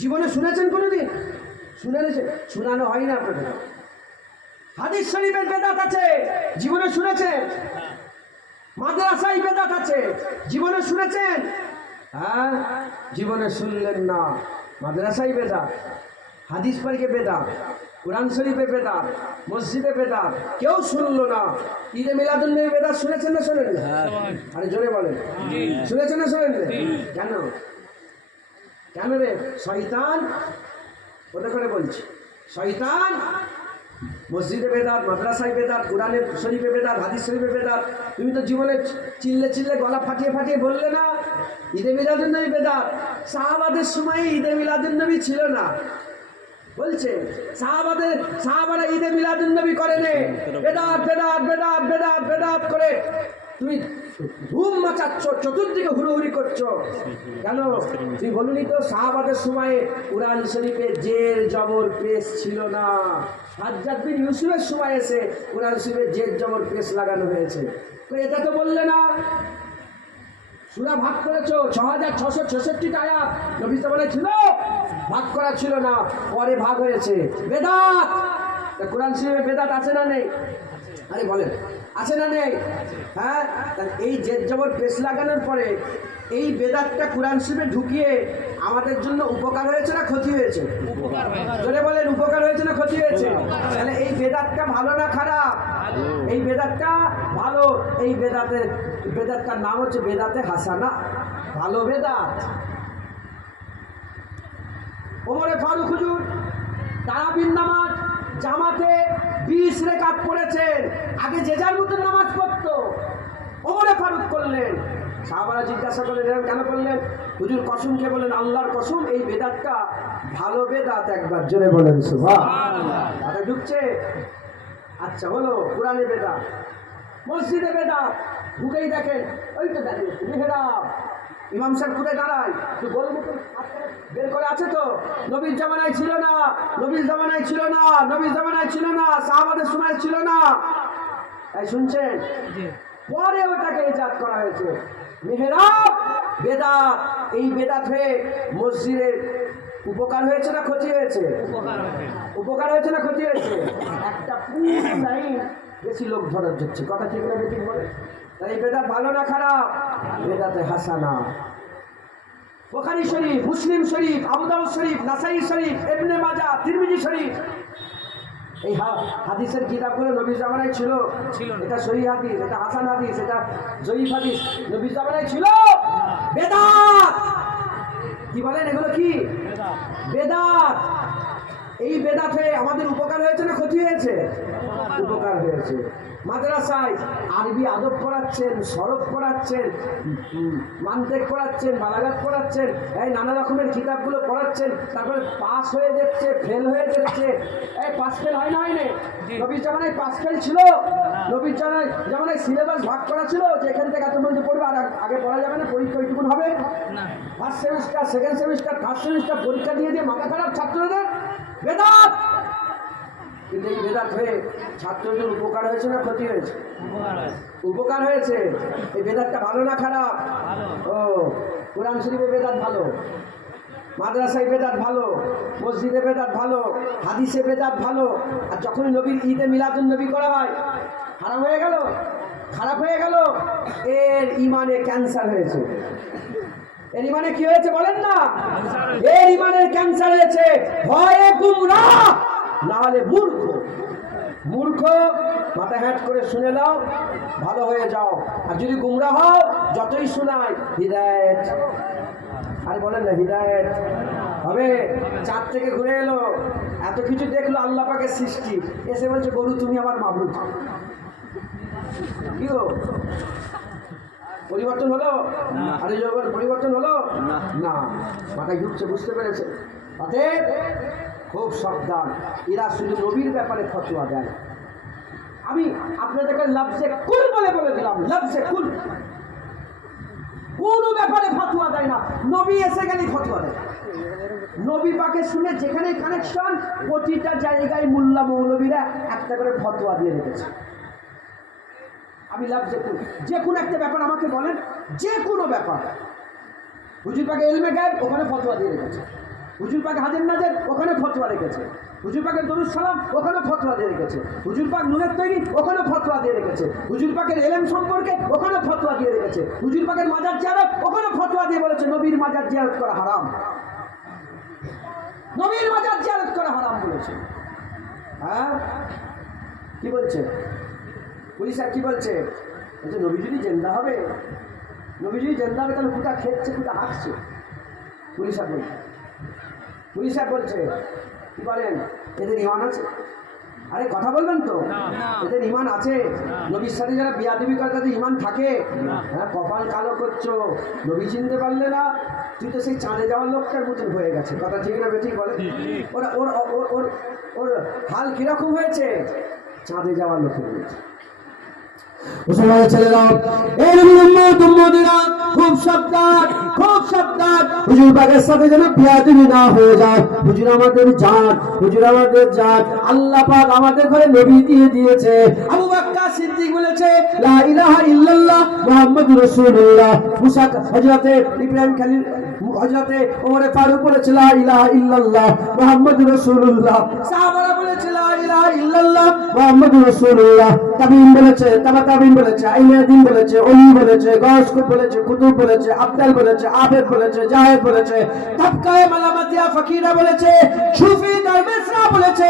জীবনে শুনেছেন কোনোদিন? শুনেছেন? শোনানো হয় না আপনাদের। হাদিস শরীফের বেদাত আছে, জীবনে শুনেছেন? মাদ্রাসায় বেদাত আছে, জীবনে শুনেছেন? হ্যাঁ, জীবনে শুনলেন না। মাদ্রাসায় বেদাত, হাদিস পারিকে বেদাত, কোরআন শরীফে বেদাত, মসজিদে বেদাত, কেউ শুনলো না। ঈদে মিলাদুন্নবী বেদাত শুনেছেন না শোনেন না? আরে জোরে বলেন, শুনেছেন না শোনেন না? কেন? কেন রে? শয়তান ওটা করে বলছি, শয়তান মসজিদে বেদাত, মাদ্রাসায় বেদাত, কোরআনে শরীফে বেদাত, হাদিস শরীফে বেদাত। তুমি তো জীবনে চিল্লে চিল্লে গলা ফাটিয়ে ফাটিয়ে বললে না ঈদে মিলাদুন্নবী বেদাত। সাহাবাদের সময় ঈদে মিলাদুন্নবী ছিল না, বলছে সাহাবারা ঈদে মিলাদুন্নবী করেনি, বেদাত বেদাত বেদাত বেদাত বেদাত করে তুমি ধুম মাচাচ্ছ, চতুর্দিকে হুড়োহুড়ি করছো। কেন? তুমি বলুনি তো সাহাবাদের সময়ে কোরআন শরীফে জের জবর পেশ ছিল না। হাজ্জাজ বিন ইউসুফের সময় এসে কোরআন শরীফে জের জবর পেশ লাগানো হয়েছে, তো এটা তো বললে না। সূরা ভাগ করেছো 6666টা আয়াত, নবী জামানায় ছিল? ভাগ করা ছিল না, পরে ভাগ হয়েছে। বেদাত, কোরআন শরীফে বেদাত আছে না নেই? আরে বলেন আছে না নেই? হ্যাঁ, এই জের জবর পেশ লাগানোর পরে এই বেদাতটা কোরআন শরীফে ঢুকিয়ে আমাদের জন্য উপকার হয়েছে না ক্ষতি হয়েছে? জোরে বলেন, উপকার হয়েছে না ক্ষতি হয়েছে? তাহলে এই বেদাতটা ভালো না খারাপ? এই বেদাতটা ভালো। এই বেদাতটার নাম হচ্ছে বেদাতে হাসানা, ভালো বেদাত। ওমরে ফারুক হুজুর তারাবির নামাজ জামাতে 20 রাকাত পড়েছেন। আগে যে যার মতো নামাজ পড়তো, ওমরে ফারুক করলেন। সাহাবারা জিজ্ঞাসা করলেন কেন করলেন? হুজুর কসমকে বলেন, আল্লাহর কসম এই বেদাতটা ভালো বেদাত। একবার জোরে বলেন সুবহানাল্লাহ। কথা ঢুকছে? আচ্ছা হলো, কোরআনে বেদাত, মসজিদে বেদাত। ঢুকেই দেখেন, ওই তো দেখেন মেহরাব, ইমাম সাহেব কোথায় দাঁড়ায়, তুই গোল মতো বের করে আছে তো? নবীর জামানায় ছিল না, নবীর জামানায় ছিল না, নবীর জামানায় ছিল না, সাহাবাদের সময় ছিল না। তাই শুনছেন? পরে ওটাকে ইজাদ করা হয়েছে। মেহরাব বেদাত। এই বেদাত হয়ে মসজিদের উপকার হয়েছে না ক্ষতি হয়েছে? উপকার হয়েছে না ক্ষতি হয়েছে? একটা পুরো লাইন বেশি লোক ধরার যাচ্ছে, কথা ঠিক না বেঠিক বলে? তাই এই বেদাত ভালো না খারাপ? বেদাতে হাসানা। বুখারী শরীফ, মুসলিম শরীফ, আবু দাউদ শরীফ, নাসাই শরীফ, ইবনে মাজাহ, তিরমিজি শরীফ, এই হাদিসের কিতাবগুলো নবীর জামানায় ছিল। এটা সহিহ হাদিস, এটা হাসান হাদিস, এটা জয়ীফ হাদিস, নবীর জামানায় ছিল। বেদাত কি বলেন? এগুলো কি বেদাত? এই বেদাত হয়ে আমাদের উপকার হয়েছে না ক্ষতি হয়েছে? উপকার হয়েছে। মাদ্রাসায় আরবি আদব পড়াচ্ছেন, সরফ পড়াচ্ছেন, মান্তেক পড়াচ্ছেন, বালাগাত পড়াচ্ছেন, এই নানা রকমের কিতাবগুলো পড়াচ্ছেন, তারপরে পাস হয়ে যাচ্ছে, ফেল হয়ে যাচ্ছে। এই পাস ফেল হয় না, হয়নি? নবীর জামানায় পাস ফেল ছিল? নবীর জামানায় সিলেবাস ভাগ করা ছিল যে এখান থেকে এত পর্যন্ত পড়বে, আর আগে পড়া যাবে না, পরীক্ষা ওইটুকুন হবে। First semester, second semester, third semester পরীক্ষা দিয়ে মাথা খারাপ ছাত্রদের। বেদাত। কিন্তু এই বেদাত হয়ে ছাত্রদের উপকার হয়েছে না ক্ষতি হয়েছে? উপকার হয়েছে। এই বেদাতটা ভালো না খারাপ? ও, কোরআন শরীফে বেদাত ভালো, মাদ্রাসায় বেদাত ভালো, মসজিদে বেদাত ভালো, হাদিসে বেদাত ভালো। আর যখন নবীর ঈদে মিলাদুন্নবী করা হয়, হারাম হয়ে গেল, খারাপ হয়ে গেল। এর ইমানে ক্যান্সার হয়েছে। এর ইমানে কি হয়েছে বলেন না? এর ইমানের ক্যান্সার হয়েছে। হয় গুমরাহ, না হলে মূর্খ। মূর্খ, মাথা হ্যাট করে শুনে নাও, ভালো হয়ে যাও। আর যদি গুমরা হও, যতই শোনায় হিদায়েত, আরে বলেন না হিদায়েত হবে। চাঁদ থেকে ঘুরে এলো, এত কিছু দেখলো আল্লাহ পাকের সৃষ্টি, এসে বলছে গরু তুমি আমার মাবুদ। কি গো, পরিবর্তন হলো? আরে যখন পরিবর্তন হলো না, মাথায় ঢুকছে, বুঝতে পেরেছে? অতএব খুব সাবধান, এরা শুধু নবীর ব্যাপারে ফতোয়া দেয়। আমি আপনাদেরকে লফজে কুল বলে বলে দিলাম, লফজে কুল, কোনো ব্যাপারে ফতোয়া দেয় না। নবী এসে গেলেই ফতোয়া দেয়। নবী পাকে শুনে যেখানে কানেকশন, প্রতিটা জায়গায় মোল্লা মৌলবীরা একটা করে ফতোয়া দিয়ে রেখেছে। আমি লফজে কুল, যে কোনো একটা ব্যাপার আমাকে বলেন, যে কোনো ব্যাপার, হুজুর পাকে ইলমে গায়েব, ওখানে ফতোয়া দিয়ে রেখেছে। হুজুর পাক হাজির নাজের, ওখানে ফতোয়া রেখেছে। হুজুর পাকের দরুদ সালাম, ওখানে ফতোয়া দিয়ে রেখেছে। হুজুর পাক নূরের তৈরি, ওখানে ফতোয়া দিয়ে রেখেছে। হুজুর পাকের ইলম সম্পর্কে, ওখানে ফতোয়া দিয়ে রেখেছে। হুজুর পাকের মাজার জিয়ারত, ওখানে ফতোয়া দিয়ে বলেছে নবীর মাজার জিয়ারত করা হারাম, নবীর মাজার জিয়ারত করা হারাম বলেছে। হ্যাঁ, কি বলছে পুলিশ? আর কি বলছে? বলছে নবী যদি জেন্দা হবে, নবী যদি জেন্দা হবে তাহলে কোথা খেচ্ছে, কোথা হাসছে। পুলিশ আর বলছে, পুলিশ আর বলছে কি বলেন, এদের ইমান আছে? আরে কথা বলবেন তো, এদের ইমান আছে? নবীর সাথে যারা বিয়াদবি করে তাদের ইমান থাকে? হ্যাঁ, কপাল কালো করছো, নবী চিনতে পারলে না, তুই তো সেই চাঁদে যাওয়ার লোকটার মতন হয়ে গেছে। কথা ঠিক না বেঠিক বলে? ওরা ওর ওর ওর ওর হাল কিরকম হয়েছে? চাঁদে যাওয়ার লোকের হয়েছে। মুসলমান ছেলেরা, এই নবীর উম্মত উম্মতিরা খুব সাবধান, খুব সাবধান। হুজুর পাকের সাথে যেন বিয়াদবি না হয়ে যায়। হুজুর আমাদের জান, হুজুর আমাদের জান। আল্লাহ পাক আমাদের ঘরে নবী দিয়ে দিয়েছে। আবু বকর সিদ্দিক বলেছে লা ইলাহা ইল্লাল্লাহ মুহাম্মাদুর রাসূলুল্লাহ। মুসা হযরতে ইব্রাহিম খলিল, হযরতে ওমর ফারুক বলেছে লা ইলাহা ইল্লাল্লাহ মুহাম্মাদুর রাসূলুল্লাহ। সাহাবারা বলেছে লা ইলাহা ইল্লাল্লাহ মুহাম্মাদুর রাসূলুল্লাহ। তাবিঈন বলেছে, তাবিঈন বলেছে, আইনাদিন বলেছে, ওলি বলেছে, গাউসকুত বলেছে, কুতুব বলেছে, আবদাল বলেছে, আবেদ বলেছে, জাহেদ বলেছে, তাবকায়ে মালামাতিয়া ফকিরা বলেছে, সুফি দরবেশরা বলেছে।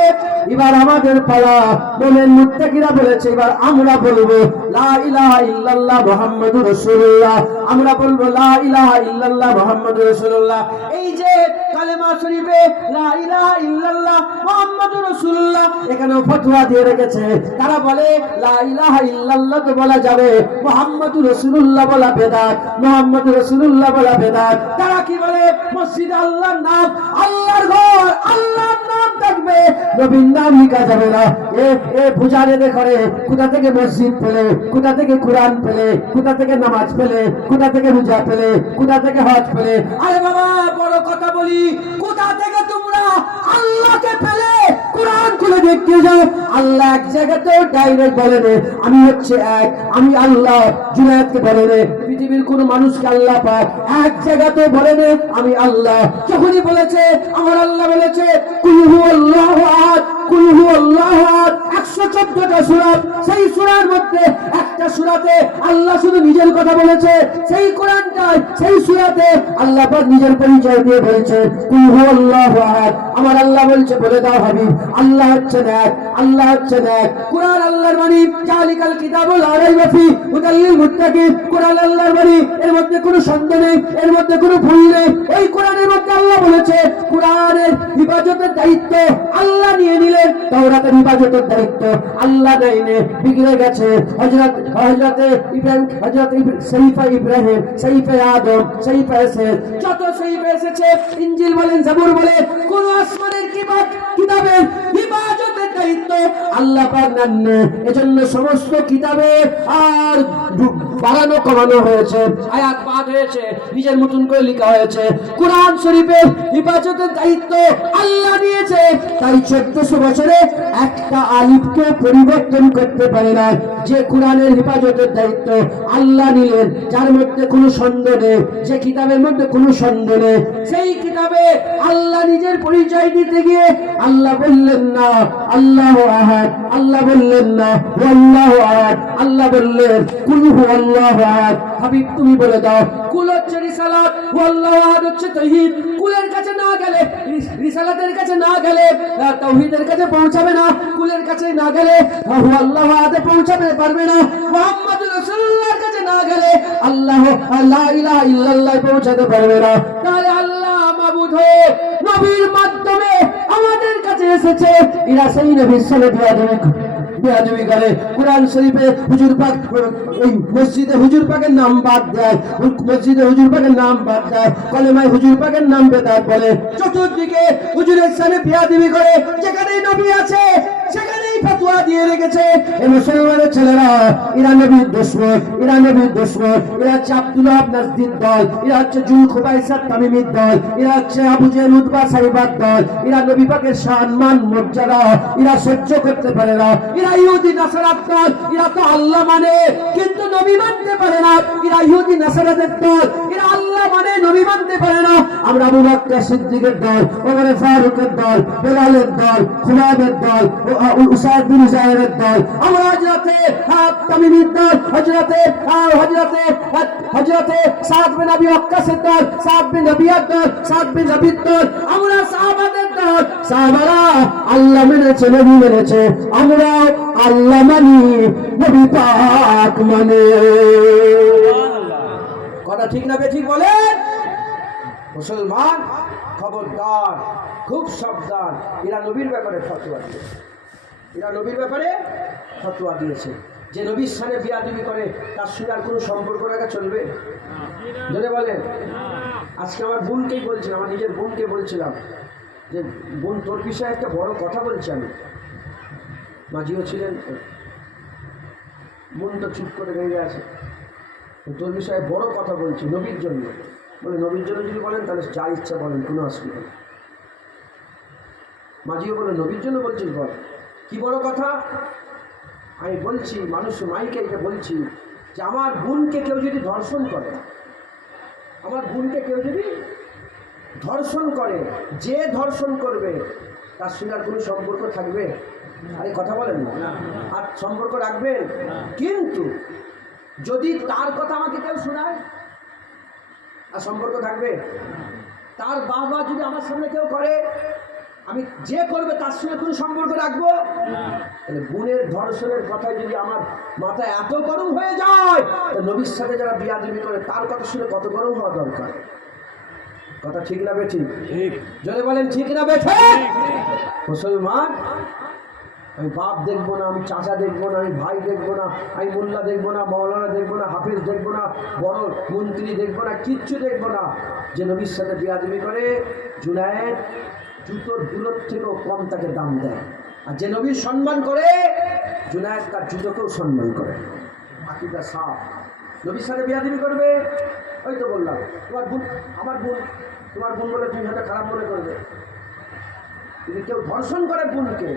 এবার আমাদের পালা, মোমেন মুত্তাকিরা বলেছে। এবার আমরা বলবো লা ইলাহা ইল্লাল্লাহ মুহাম্মাদুর রাসূলুল্লাহ। আমরা বলবো লা ইলাহা ইল্লাল্লাহ মুহাম্মাদুর রাসূলুল্লাহ। এই যে কালেমা শরীফে লা ইলাহা ইল্লাল্লাহ মুহাম্মাদুর রাসূলুল্লাহ এখানেও ফতোয়া দিয়ে রেখেছে। তারা বলে লা ইলাহা ইল্লাল্লাহ তো বলা যাবে, মুহাম্মাদুর রাসূলুল্লাহ বলা বেদাত, মুহাম্মাদুর রাসূলুল্লাহ বলা বেদাত। তারা কি বলে? মসজিদে আল্লাহর নাম, আল্লাহর ঘর, আল্লাহর নাম থাকবে, নবীর নাম লিখা যাবে না। এ পূজারে করে কোথা থেকে মসজিদ পেলে, কোথা থেকে কোরআন পেলে, কোথা থেকে নামাজ পেলে, কোথা থেকে রোজা পেলে, কোথা থেকে হজ পেলে? আরে বাবা, বড় কথা বলি, কোথা থেকে তোমরা আল্লাহকে পেলে? কোরআন খুলে দেখতে যাও, আল্লাহ এক জায়গাতেও ডাইরেক্ট বলেন আমি হচ্ছে এক, আমি আল্লাহ। জুনায়েদকে বলেন, পৃথিবীর কোন মানুষকে আল্লাহ পাক এক জায়গাতেও বলেন আমি আল্লাহ। যখনই বলেছে আমার আল্লাহ বলেছে কুল হুয়াল্লাহু আহাদ, কুল হুয়াল্লাহু আহাদ, 114টা সূরা, সেই সূরার মধ্যে একটা সূরাতে আল্লাহ শুধু নিজের কথা বলেছে, সেই কোরআনটায় সেই সূরাতে আল্লাহ পাক নিজের পরিচয় দিয়ে বলেছে কুল হুয়াল্লাহু আহাদ। আমার আল্লাহ বলছে বলে দাও হাবিব, আল্লাহ হচ্ছেন এক, আল্লাহ হচ্ছেন এক। কোরআন আল্লাহর বাণী, জালিকাল কিতাবুল লা রাইবা ফি হুদাল লিল মুত্তাকিন। কোরআন আল্লাহর বাণী, এর মধ্যে কোনো সন্দেহ নেই, এর মধ্যে কোনো ভুল নেই। এই কোরআনের মধ্যে আল্লাহ বলেছে কোরআনের হেফাজতের দায়িত্ব আল্লাহ নিয়ে নিলেন, তাওরাতের হেফাজতের দায়িত্ব আল্লাহ নেয়নি, বিগড়ে গেছে। হযরতে ইব্রাহিম, হযরতে সহিফা ইব্রাহিম, সহিফা আদম, সহিফা এসেছে, যত সহিফা এসেছে, ইনজিল বলেন, জাবুর বলেন, কোন আসমানের কিতাবের হেফাজতের দায়িত্ব আল্লাহ পাক নেন। এজন্য সমস্ত কিতাবে আর বাড়ানো কমানো হয়েছে, আয়াত বাদ হয়েছে, নিজের মতন করে লেখা হয়েছে। কোরআন শরীফের হেফাজতের দায়িত্ব আল্লাহ নিয়েছে, তাই 1400 বছরে একটা আলিফকে পরিবর্তন করতে পারে না। যে কোরআনের হেফাজতের দায়িত্ব আল্লাহ নিলেন, যার মধ্যে কোনো সন্দেহ নেই, যে কিতাবের মধ্যে কোনো সন্দেহ নেই, সেই কিতাবে আল্লাহ নিজের পরিচয় দিতে গিয়ে আল্লাহ বললেন না আল্লাহু আহাদ, আল্লাহ বললেন না আল্লাহু আহাদ, আল্লাহ বললেন কুল হুয়াল্লাহু আহাদ। হাবিব তুমি বলে দাও কুল হচ্ছে রিসালাত, আল্লাহু আহাদ হচ্ছে তাওহীদ। কুলের কাছে না গেলে, রিসালাতের কাছে না গেলে তাওহীদের কাছে পৌঁছাবে না, কুলের কাছে না গেলে আল্লাহু আহাদে পৌঁছাবে পারবে না, মুহাম্মদুর রাসূলুল্লাহর কাছে না গেলে আল্লাহ লা ইলাহা ইল্লাল্লাহ পৌঁছাতে পারবে না। তাহলে আল্লাহ মাবুদ হয়ে নবীর মাধ্যমে আমাদের কাছে এসেছে, এরা সেই নবীর সাথে বেয়াদবি করে। কোরআন শরীফে হুজুর পাক ওই মসজিদে হুজুর পাকের নাম বাদ দেয়, মসজিদে হুজুর পাকের নাম বাদ দেয়, কলেমায় হুজুর পাকের নাম বেদাত বলে। চতুর্দিকে হুজুরের সাথে বেয়াদবি করে, যেখানেই নবী আছে সেখানেই ফতোয়া দিয়ে রেখেছে। এই মুসলমানের ছেলেরা এরা নবীর দুশমন, এরা নবীর দুশমন, এরা হচ্ছে আব্দুল্লাহ ইবনে নাসদির দল, এরা হচ্ছে জুল খুবাইসাত তামিমির দল, এরা হচ্ছে আবু জেহেল উতবা সাইবার দল। এরা নবী পাকের সম্মান মর্যাদা এরা সহ্য করতে পারে না। এরা ইহুদি নাসারাত দল, এরা তো আল্লাহ মানে কিন্তু নবী মানতে পারে না। এরা ইহুদি নাসারাতের দল, এরা আল্লাহ মানে নবী মানতে পারে না। আমরা আবু বকর সিদ্দিকের দল, ওমর ফারুকের দল, বেলালের দল, খুবাইবের দল, উসাইদ বিন হুযায়রের দল, আমরা হযরতে তামিমির দল, হযরতে সাদ বিন আবি ওয়াক্কাসের দল, সাদ বিন রাবিয়ার দল, সাদ বিন রাবির দল, আমরা সাহাবাদের দল। সাহাবারা আল্লাহ মেনেছে, নবী মেনেছে, আমরা আল্লাহ মানি, নবী পাক মানে। কথা ঠিক না বেঠিক বলেন? মুসলমান খবরদার, খুব সাবধান। এরা নবীর ব্যাপারে ফতোয়া দিয়েছে, এরা নবীর ব্যাপারে ফতোয়া দিয়েছে। যে নবীর সাথে বিয়াদবি করে তার সঙ্গে আর কোনো সম্পর্ক রাখা চলবে? যদি বলেন, আজকে আমার বোনকেই বলছিলাম, আমার নিজের বোনকে বলছিলাম যে বোন তোর বিষয়ে একটা বড় কথা বলছি আমি। মাঝিও ছিলেন, বোন তো চুপ করে বেরিয়ে আছে। তোর বিষয়ে বড় কথা বলছি নবীর জন্য। বলে নবীর জন্য যদি বলেন তাহলে যা ইচ্ছা বলেন, কোনো অসুবিধা নেই। মাঝিও বলে নবীর জন্য বলছিস, বল কি বড় কথা। আমি বলছি, মানুষ মাইকে এটা বলছি যে আমার বোনকে কেউ যদি ধর্ষণ করে, আমার বোনকে কেউ যদি ধর্ষণ করে, যে ধর্ষণ করবে তার সঙ্গে আর কোনো সম্পর্ক থাকবে? আরে কথা বলেন না, আর সম্পর্ক রাখবেন? কিন্তু যদি তার কথা আমাকে কেউ শোনায়, আর সম্পর্ক থাকবে? তার বাবা যদি আমার সামনে কেউ করে, আমি যে করবে তার সঙ্গে কোনো সম্পর্ক রাখবো? তাহলে বোনের ধর্ষণের কথায় যদি আমার মাথায় এত গরম হয়ে যায়, নবীর সাথে যারা বিয়াদবি করে তার কথা শুনে কত গরম হওয়া দরকার? কথা ঠিক না বেঠিক? যদি বলেন ঠিক না বেঠিক? মুসলমান, আমি বাপ দেখবো না, আমি চাচা দেখবো না, আমি ভাই দেখবো না, আমি মোল্লা দেখবো না, মৌলানা দেখবো না, হাফেজ দেখবো না, বড় মন্ত্রী দেখবো না, কিচ্ছু দেখবো না। যে নবীর সাথে বিয়াদবি করে জুনায়েদ জুতোর দূরত থেকেও কম তাকে দাম দেয়। আর যে নবীর সম্মান করে জুনায়েদ তার জুতোকেও সম্মান করে। আকিদা সাফ। নবীর সাথে বিয়াদবি করবে, ওই তো বললাম তোমার বোন, আমার বোন, তোমার বোন বলে তুমি হয়তো খারাপ মনে করবে। যদি কেউ ধর্ষণ করে বোনকে,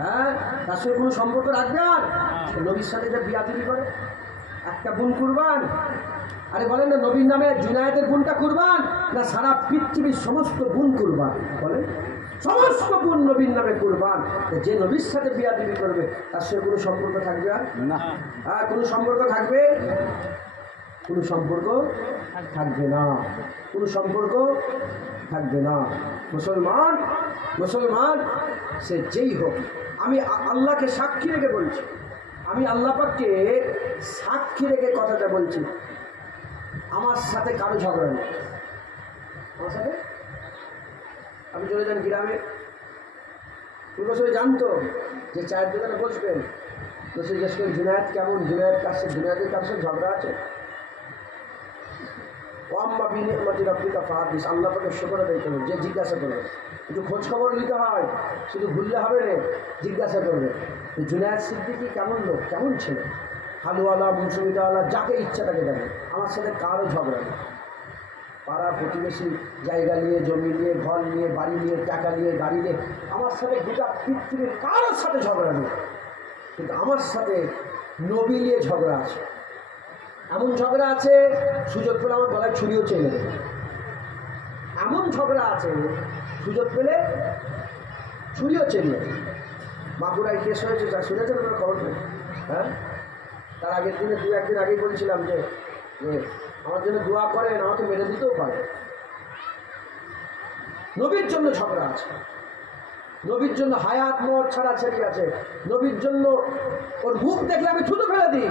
হ্যাঁ, তার সঙ্গে কোনো সম্পর্ক রাখবে? আর নবীর সাথে যে বিয়াদবি করে, একটা বোন কুরবান। আরে বলেন না, নবীর নামে জুনায়েদের বোনটা কুরবান না সারা পৃথিবীর সমস্ত বোন কুরবান? বলেন, সমস্ত বোন নবীর নামে কুরবান। যে নবীর সাথে বিয়াদবি করবে তার সঙ্গে কোনো সম্পর্ক থাকবে? আর না, হ্যাঁ, কোনো সম্পর্ক থাকবে? কোনো সম্পর্ক থাকবে না, কোনো সম্পর্ক থাকবে না। মুসলমান, মুসলমান সে যেই হোক, আমি আল্লাহকে সাক্ষী রেখে বলছি, আমি আল্লাহ পাককে সাক্ষী রেখে কথাটা বলছি, আমার সাথে কারো ঝগড়া নেই। আমার সাথে আপনি চলে যান গ্রামে, পুরো সবাই জানতো যে চায়ের দোকানে বসবেন, তো সে জিজ্ঞেস করেন জুনায়েদ কেমন, জুনায়েদ কার সাথে, জুনায়েদের কার সাথে ঝগড়া আছে? ওয়াম্মা বিনিয়ামতি রাব্বিকা ফাহাদিস, আল্লাহ পাকের শুকর আদায় করবে। যে জিজ্ঞাসা করবে, একটু খোঁজ খবর নিতে হয়, শুধু ভুললে হবে না, জিজ্ঞাসা করবে জুনায়েদ সিদ্দিকী কেমন লোক, কেমন ছেলে, হালুয়ালা মুসুমিদাওয়ালা, যাকে ইচ্ছা তাকে দেবে, আমার সাথে কারো ঝগড়া নেই। পাড়া প্রতিবেশী জায়গা নিয়ে, জমি নিয়ে, ঘর নিয়ে, বাড়ি নিয়ে, টাকা নিয়ে, গাড়ি নিয়ে, আমার সাথে গোটা পৃথিবীর কারোর সাথে ঝগড়া নেই। কিন্তু আমার সাথে নবী নিয়ে ঝগড়া আছে। এমন ঝগড়া আছে সুযোগ পেলে আমার গলায় ছুরিও চেয়ে দেবে। এমন ঝগড়া আছে, সুযোগ পেলে ছুরিও চেরিয়ে। বাঁকুড়ায় কেস হয়েছে, যা শুনেছেন আপনার খবর নেই? হ্যাঁ, তার আগের দিনে 2-1 দিন আগেই বলছিলাম যে আমার জন্য দোয়া করেন, আমাকে মেরে দিতেও পারে। নবীর জন্য ঝগড়া আছে, নবীর জন্য হায়াত মত ছাড়াছাড়ি আছে, নবীর জন্য ওর মুখ দেখলে আমি থুতু ফেলে দিই।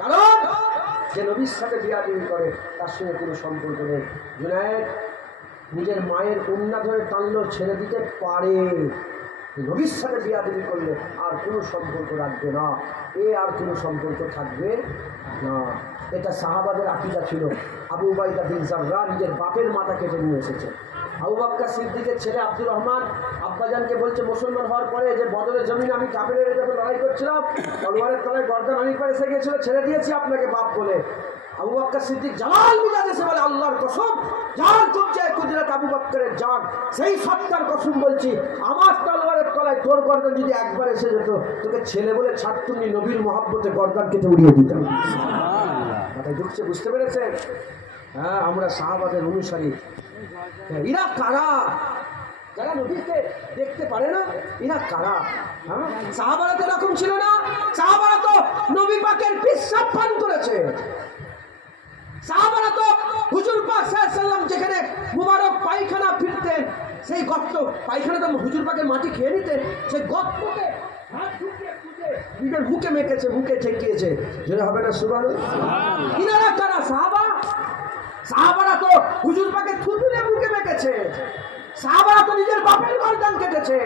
কারণ যে নবীর সাথে বিয়াদবি করে তার সঙ্গে কোনো সম্পর্ক নেই। জুনায়েদ নিজের মায়ের কন্যা ধরে টানলো, ছেড়ে দিতে পারে, নবীর সাথে বিয়াদবি করলে আর কোনো সম্পর্ক রাখবে না, আর কোনো সম্পর্ক থাকবে না। এটা সাহাবাদের আকীদা ছিল। আবু উবাইদা বিন জাররা নিজের বাপের মাথা কেটে নিয়ে এসেছে। আবু বকর সিদ্দিকের ছেলে আব্দুর রহমান আব্বাজানকে বলছে মুসলমান হওয়ার পরে যে বদরের জমিনে আমি কাফেরের যখন লড়াই করছিলাম, তলোয়ারের তলায় গর্দান অনেক পরে এসে গিয়েছিল, ছেড়ে দিয়েছি আপনাকে বাপ বলে। আবু বকর সিদ্দিক জালাল মিজাজ এসে বলে, আল্লাহর কসম, যার কবজায় কুদরত আবু বকরের জান, সেই সত্তার কসম বলছি, আমার তলোয়ারের তলায় তোর গর্দান যদি একবার এসে যেত, তোকে ছেলে বলে ছাড়তুমনি, নবীর মহব্বতে গর্দান কেটে উড়িয়ে দিতাম। মাথায় ঢুকছে, বুঝতে পেরেছেন? হ্যাঁ, আমরা সাহাবাদের অনুসারী। এরা কারা? যারা নবীকে দেখতে পারে না, এরা কারা? হ্যাঁ, সাহাবারা তো এরকম ছিল না। সাহাবারা তো নবী পাকের পিচ্ছাপ পান করেছে। সাহাবারা তো হুজুর পাক সাল্লাল্লাহু আলাইহি ওয়াসাল্লাম যেখানে মুবারক পায়খানা ফিরতেন, সেই গর্ত পায়খানা তো হুজুর পাকের মাটি খেয়ে নিতেন, সেই গর্তকে হাত ঢুকিয়ে খুঁজে নিজের মুখে মেখেছে, মুখে ঠেকিয়েছে। যেটা হবে না সুবহানাল্লাহ? ইনারা কারা? সাহাবা। সাহাবারা তো হুজুর পাকে থুতুলে মুখে মেখেছে। সাহাবারা তো নিজের বাপের গর্দান কেটেছে।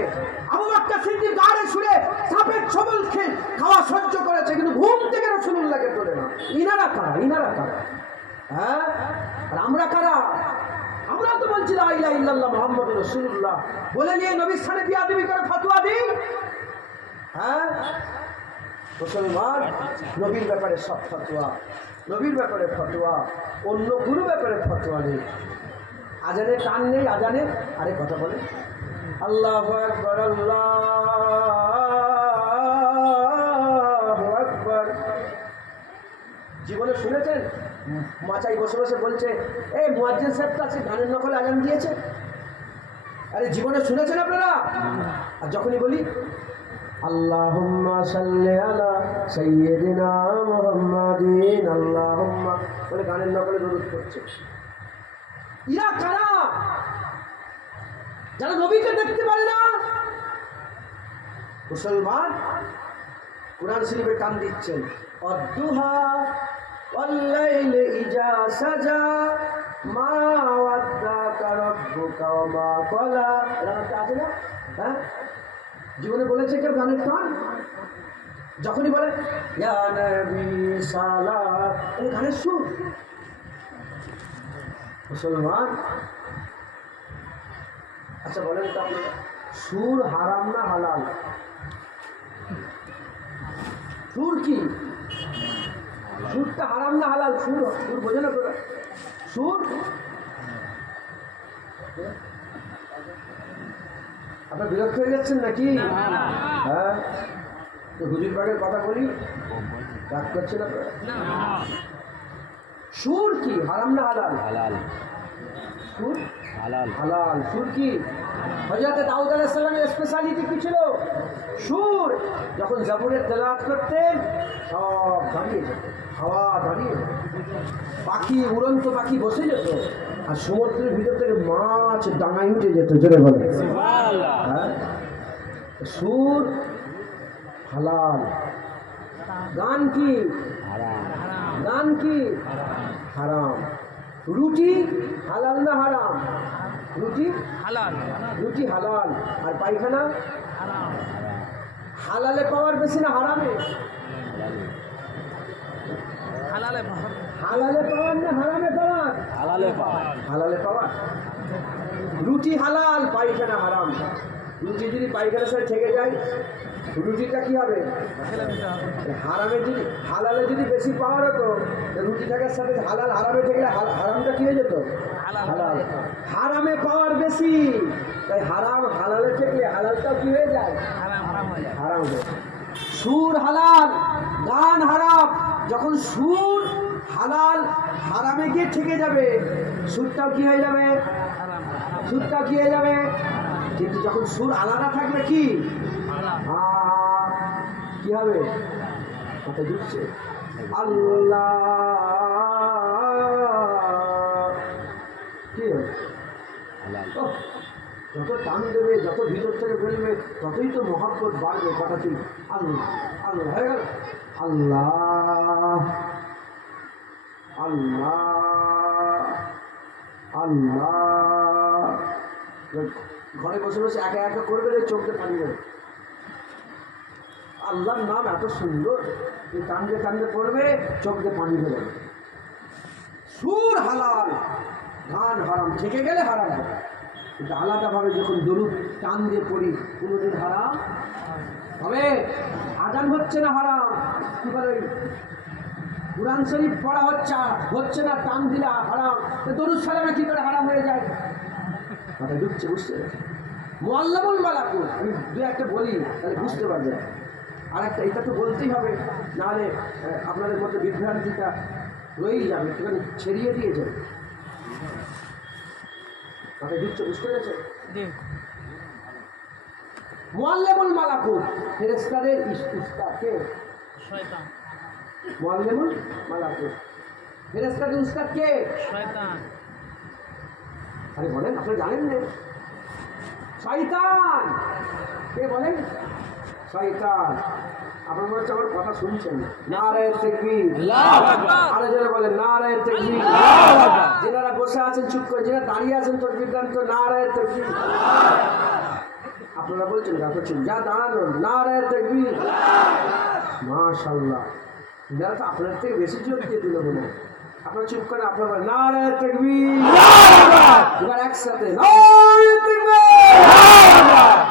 আবু বকর সিদ্দিক গাড়ে শুয়ে সাপের ছবল খেয়ে খাওয়া সহ্য করেছে, কিন্তু ঘুম থেকে রাসূলুল্লাহকে তোলে না। ইনারা কারা? ইনারা কারা? হ্যাঁ, আর আমরা কারা? আমরা তো বলছি লা ইলাহা ইল্লাল্লাহ মুহাম্মাদুর রাসূলুল্লাহ বলে নিয়ে নবীর সাথে বিয়াদবি করে ফতোয়া দিই। হ্যাঁ, মুসলমান নবীর ব্যাপারে সব ফতোয়া, নবীর ব্যাপারে ফতোয়া, অন্য কোনো ব্যাপারে ফতোয়া নেই। আজানে টান নেই, আজানে আরে কথা বলে আল্লাহু আকবার, আল্লাহু আকবার। জীবনে শুনেছেন মাচাই বসে বসে বলছে, এই মুয়াজ্জিন সাহেব তো আজকে গানের নকলে আজান দিয়েছে? আরে জীবনে শুনেছেন আপনারা? আর যখনই বলি আল্লাহুম্মা সাল্লি আলা সাইয়্যিদিনা মুহাম্মাদিন, আল্লাহুম্মা বলে গানের নকলে দরুদ করছে। ইরা কারা? যারা নবীকে দেখতে পারে না। মুসলমান কুরআন শরীফে টান দিচ্ছেন, অদ্দুহা ওয়াল্লাইলি ইজা সাজা মা ওয়াদ্দাকা রাব্বুকা ওয়া মা ক্বালা। এরা আছে না? হ্যাঁ, জীবনে বলেছে কেউ গানের টান? যখনই বলে ইয়া নবী সালাত, এই গানের সুর। মুসলমান আচ্ছা বলেন তো আপনারা, সুর হারাম না হালাল? সুর কি? সুরটা হারাম না হালাল? সুর, সুর বোঝে না তোরা? সুর আপনার বিরক্ত হয়ে যাচ্ছেন নাকি? হ্যাঁ, তো হুজুর পাকের কথা বলি, রাগ করছেন আপনারা? সুর কি হারাম না হালাল? হালাল। সুর হালাল, হালাল। সুর কি? হযরত দাউদ আলাইহিস সালামের স্পেশালিটি কি ছিল? সুর। যখন জাবুরের তেলাওয়াত করতেন সব দাঁড়িয়ে যেত, হাওয়া দাঁড়িয়ে যেত, পাখি, উড়ন্ত পাখি বসে যেত, আর সমুদ্রের ভিতর থেকে মাছ ডাঙায় উঠে যেত। জোরে বলে সুবহানাল্লাহ। হ্যাঁ, সুর হালাল। গান কি? গান কি? হারাম। রুটি হালাল না হারাম? রুটি হালাল, রুটি হালাল। আর পায়খানা হারাম। হালালে পাওয়ার বেশি না হারামে? হালালে পাওয়ার না হারামে পাওয়ার? হালালে পাওয়ার। হালালে পাওয়ার। রুটি হালাল, পায়খানা হারাম। রুটি যদি পায়খানার সাথে থেকে যায়, রুটিটা কি হবে? হারামে যদি, হালালে যদি বেশি পাওয়ার হতো, রুটি থাকার সাথে হালাল হারামে থাকলে হারামটা কি হয়ে যেত? হালাল। হারামে পাওয়ার বেশি, তাই হারাম হালালে থাকলে হালালটাও কি হয়ে যায়? হারাম হয়ে যায়। সুর হালাল, গান হারাম। যখন সুর হালাল হারামে গিয়ে থেকে যাবে, সুরটাও কি হয়ে যাবে? সুরটাও কি হয়ে যাবে? কিন্তু যখন সুর আলাদা থাকবে কি কি হবে? কথা বুঝছে? আল্লাহ কি হবে? ওহ, যত টান দেবে, যত ভিতর থেকে ফেলবে, ততই তো মহাব্বত বাড়বে। কথা ঠিক। আল্লাহ আল্লাহ হয়ে গেল। আল্লাহ আল্লাহ আল্লাহ। ঘরে বসে বসে একা একা করবে, চোখে পানি দেবে। আল্লাহর নাম এত সুন্দর, কান্দে কান্দে পড়বে, চোখে পানি দেবে। সুর হালাল, গান হারাম, থেকে গেলে হারাম হবে। কিন্তু আলাদাভাবে যখন দরুদ টান দিয়ে পড়ি, কোনোদিন হারাম হবে। আজান হচ্ছে না হারাম, কি বলে কুরআন শরীফ পড়া হচ্ছে না, টান দিলে হারাম। দরুদ সালামে কি করে হারাম হয়ে যায়? কথা ঢুকছে, বুঝতে পেরেছি? মুআল্লামুল মালাকুত, আমি দু একটা বলি তাহলে বুঝতে পারবে। আর একটা এটা তো বলতেই হবে, নাহলে আপনাদের মধ্যে বিভ্রান্তিটা রয়েই যাবে, একটুখানি ছেড়িয়ে দিয়ে যাবে। কথা ঢুকছে, বুঝতে পেরেছে? মুআল্লিমুল মালাকুত, ফেরেশতাদের উস্তাদ কে? শয়তান। মুআল্লিমুল মালাকুত, ফেরেশতাদের উস্তাদ কে? শয়তান। আরে বলেন, আপনারা জানেন না? শয়তান। কে বলেন? শয়তান। আপনার মনে হচ্ছে আমার কথা শুনছেন না। নারায়ে তাকবীর, আল্লাহু আকবার। আরে যারা বলেন নারায়ে তাকবীর, আল্লাহু আকবার। যারা বসে আছেন চুপ করে, যারা দাঁড়িয়ে আছেন তাকবীর দেন তো, নারায়ে তাকবীর। আপনারা বলছেন না, করছেন যা দাঁড়ানো, নারায়ে তাকবীর, মাশাআল্লাহ। যারা তো আপনার থেকে বেশি জোর দিয়ে দিল মনে হয়। আপনারা চুপ করে, আপনারা বলেন নারায়ে তাকবীর, আল্লাহু আকবার। এবার একসাথে নারায়ে তাকবীর,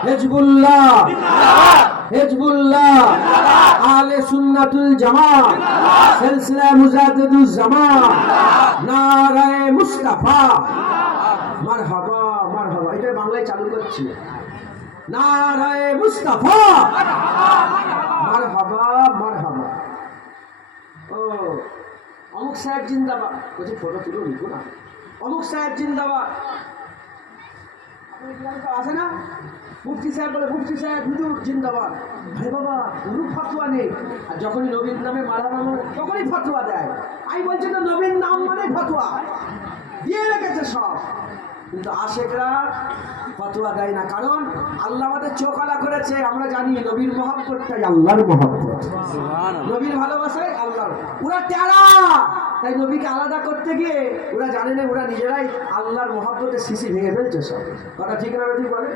হিজবুল্লাহ, হিজবুল্লাহ, আহলে সুন্নাতুল জামাত, সিলসিলা মুজাদ্দিদুজ জামান, নারায়ে মুস্তাফা, মারহাবা মারহাবা। এটা বাংলায় চালু করছি। নারায়ে মুস্তাফা, মারহাবা মারহাবা। ও অমুক সাহেব জিন্দাবাদ, বলছি ফটো তুলো, লিখো না। অমুক সাহেব জিন্দাবাদ, আছে না? মুফতি সাহেব বলে মুফতি সাহেব হুজুর জিন্দাবাদ। আরে বাবা, কোনো ফতোয়া নেই। আর যখনই নবীর নামে মারা মানো, তখনই ফতোয়া দেয়। আমি বলছি তো, নবীর নাম মানে ফতোয়া দিয়ে রেখেছে সব। কিন্তু আশেকরা ফতোয়া দেয় না, কারণ আল্লাহ আমাদের চোখ আলা করেছে। আমরা জানি নবীর মহব্বতটাই আল্লাহর মহব্বত, নবীর ভালোবাসাই আল্লাহর। ওরা টেরা, তাই নবীকে আলাদা করতে গিয়ে ওরা জানে না, ওরা নিজেরাই আল্লাহর মহব্বতের শিশি ভেঙে ফেলছে সব। কথা ঠিক না? ঠিক বলে,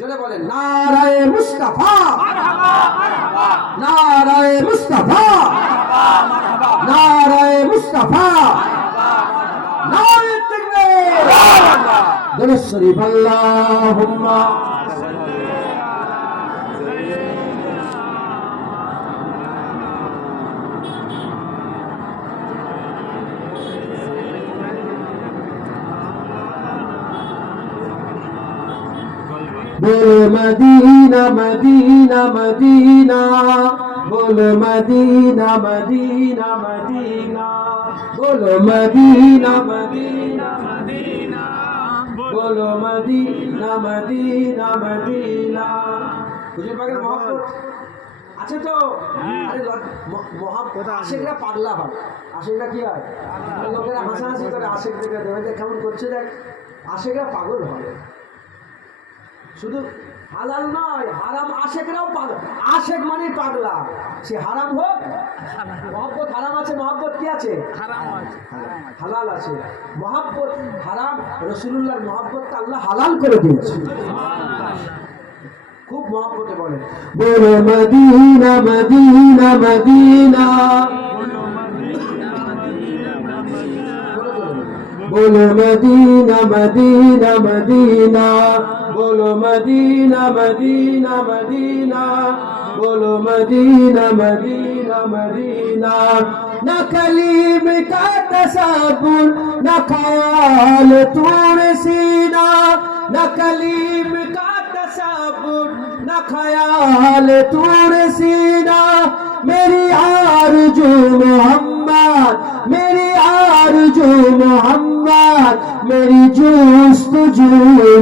যদি বলেন নারায়ে মুস্তাফা, নারায়ে মুস্তাফা, নারায়ে মুস্তাফা, নারায়ে তাকবীর, দরুদ শরীফ, আল্লাহুম্মা बोलो मदीना मदीना मदीना, बोलो मदीना मदीना मदीना, बोलो मदीना मदीना मदीना, बोलो मदीना मदीना मदीना। হুজুর পাকের মহব্বত আছে তো? আরে মহব্বত, আশেকরা পাগলা হয়। আশেকরা কি হয়? লোকেরা হাসাহাসি করে, আশেক দেখে দেবে কেমন করছে দেখ, আশেকরা পাগল হয়। শুধু হালাল নয়, হারাম আশেকরাও পাগল। আশেক মানে পাগলা, সে হারাম হোক। মহব্বত হারাম আছে, মহব্বত কি আছে? হালাল আছে। মহব্বত হারাম, রাসূলুল্লাহর মহব্বতটা আল্লাহ হালাল করে দিয়েছে। খুব মহব্বতে বলে বলো মদিনা মদিনা মদিনা, बोलो मदीना मदीना मदीना, बोलो मदीना मदीना मदीना, बोलो मदीना मदीना मदीना। न कलीम का तसव्वुर, न ख्याल तूर सीना, न कलीम का तसव्वुर, न ख्याल तूर सीना। मेरी आरज़ू मोहम्मद, मेरी आरज़ू मोहम्मद मेरी जुस्तजू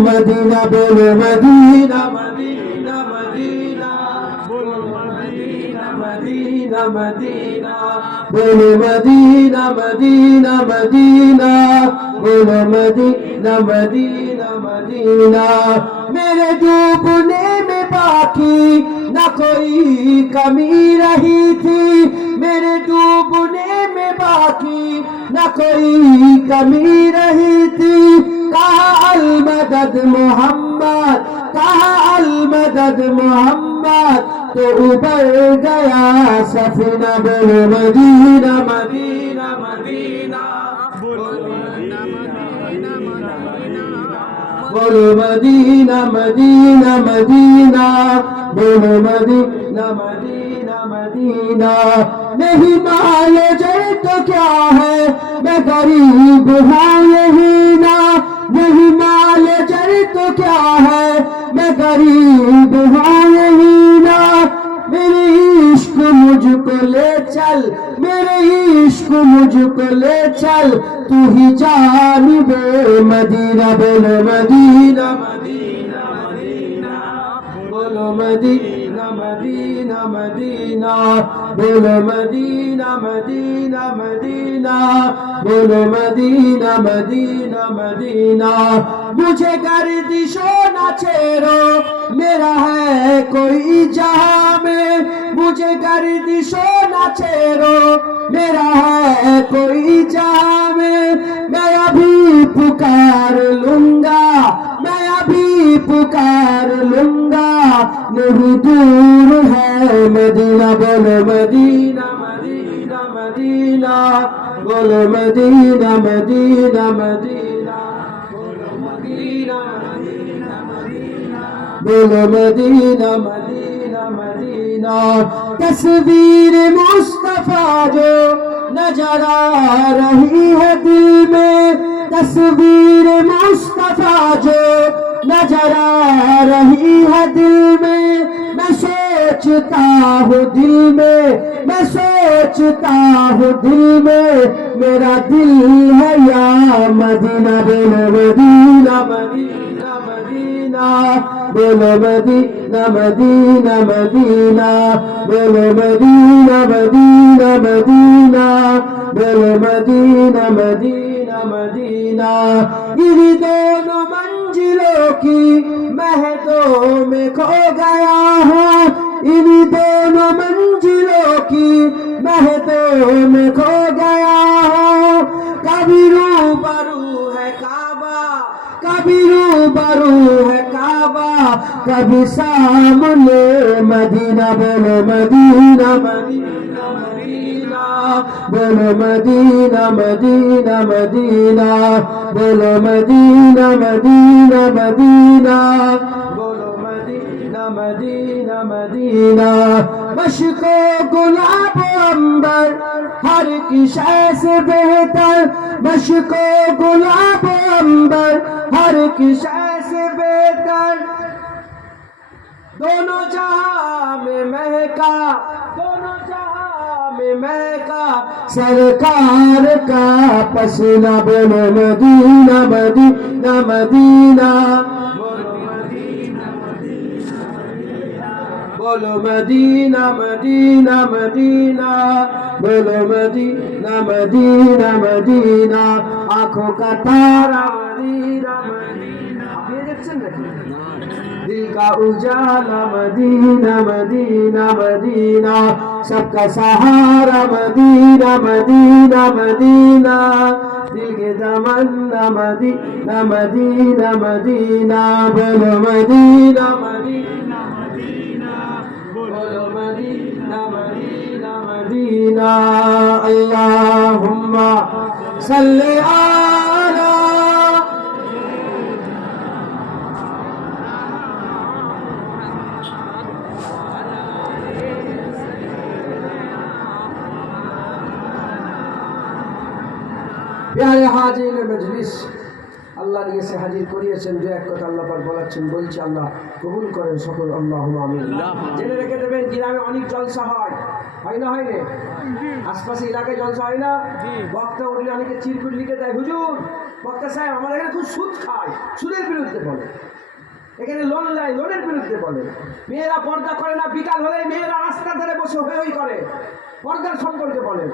मदीना बोलो मदीना मदीना मदीना बोलो मदीना मदीना मदीना बोलो मदीना मदीना मदीना बोलो मदीना मदीना मदीना मेरे डूबने में बाकी न कोई कमी रही थी मेरे डूबने में बाकी न कोई कमी रही थी कहा अल मदद मोहम्मद कहा अल मदद मोहम्मद तो उबर गया सफीना बोलो मदीना मदीना मदीना बोलो मदीना मदीना मदीना बोलो मदीना मदीना मदीना नहीं माले जय तो क्या है मैं गरीब हूँ यही ना नहीं माले जय तो क्या है मैं गरीब हूँ यही ना मेरे इश्क मुझको ले चल मेरे इश्क मुझको ले चल तू ही जानिबे मदीना बोलो मदीना मदीना मदीना बोलो मदीना मदीना मदीना बोलो मदीना मदीना मदीना बोलो मदीना मदीना मदीना मुझे गर्दिशों न छेड़ो मेरा है कोई जहां में मुझे गर्दिशों न छेड़ो मेरा है कोई जहां में मैं अभी पुकार लूंगा मैं अभी पुकार लूंगा नहीं दूर है मदीना बोलो मदीना मदीना मदीना बोलो मदीना मदीना मदीना बोलो मदीना मदीना मदीना बोलो मदीना मदीना मदीना तस्वीर मुस्तफा जो नजर आ रही है दिल में तस्वीर मुस्तफा जो नजर आ रही है दिल में मैं सोचता हूँ दिल में मैं सोचता हूँ दिल में मेरा दिल है या मदीना बोलो मदीना मदीना मदीना बोलो मदीना मदीना मदीना बोलो मदीना मदीना मदीना बोलो मदीना मदीना मदीना इन दोनों मंजिलों की महदों में खो गया हूँ इन दोनों मंजिलों की महदों में खो गया हूँ कभी रूबरू है काबा कभी रूबरू है काबा कभी सामने मदीना बोलो मदीना मदीना मदीना बोलो मदीना मदीना मदीना बोलो मदीना मदीना मदीना बोलो मदीना मदीना मदीना मशको गुलाब अंबर हर की शय से बेहतर मशको गुलाब अंबर हर की शय से बेहतर दोनों जहां में महका दोनों जहां में महका सरकार का पसीना बोलो मदीना मदीना मदीना बोलो मदीना बोलो मदीना मदीना मदीना बोलो मदीना मदीना मदीना आंखों का तारा मदीना मदीना ये देखছেন নাকি दिल का उजाला मदीना मदीना मदीना सबका सहारा मदीना मदीना मदीना दिल के तमन्ना मदीना मदीना मदीना बोलो मदीना मदीना मदीना बोलो मदीना मदीना मदीना अल्लाहुम्मा सल्ली अला প্যারে হাজির মজলিস আল্লাহর কাছে হাজির করিয়েছেন যে এক কথা আল্লাহ পাক বলেছেন বলছি আল্লাহ কবুল করেন সকল আল্লাহুম্মা আমিন জেনে রেখে দেবেন গ্রামে অনেক জলসা হয় হয় না হয় না? আশপাশে এলাকায় জলসা হয় না? বক্তা উঠলে অনেকে চিরকুট লিখে দেয়, হুজুর বক্তা সাহেব আমার এখানে খুব সুদ খায়, সুদের বিরুদ্ধে বলে, এখানে লোন নেয়, লোনের বিরুদ্ধে বলে, মেয়েরা পর্দা করে না, বিকাল হলে মেয়েরা রাস্তা ধারে বসে হই হই করে, পর্দার সম্পর্কে বলেন,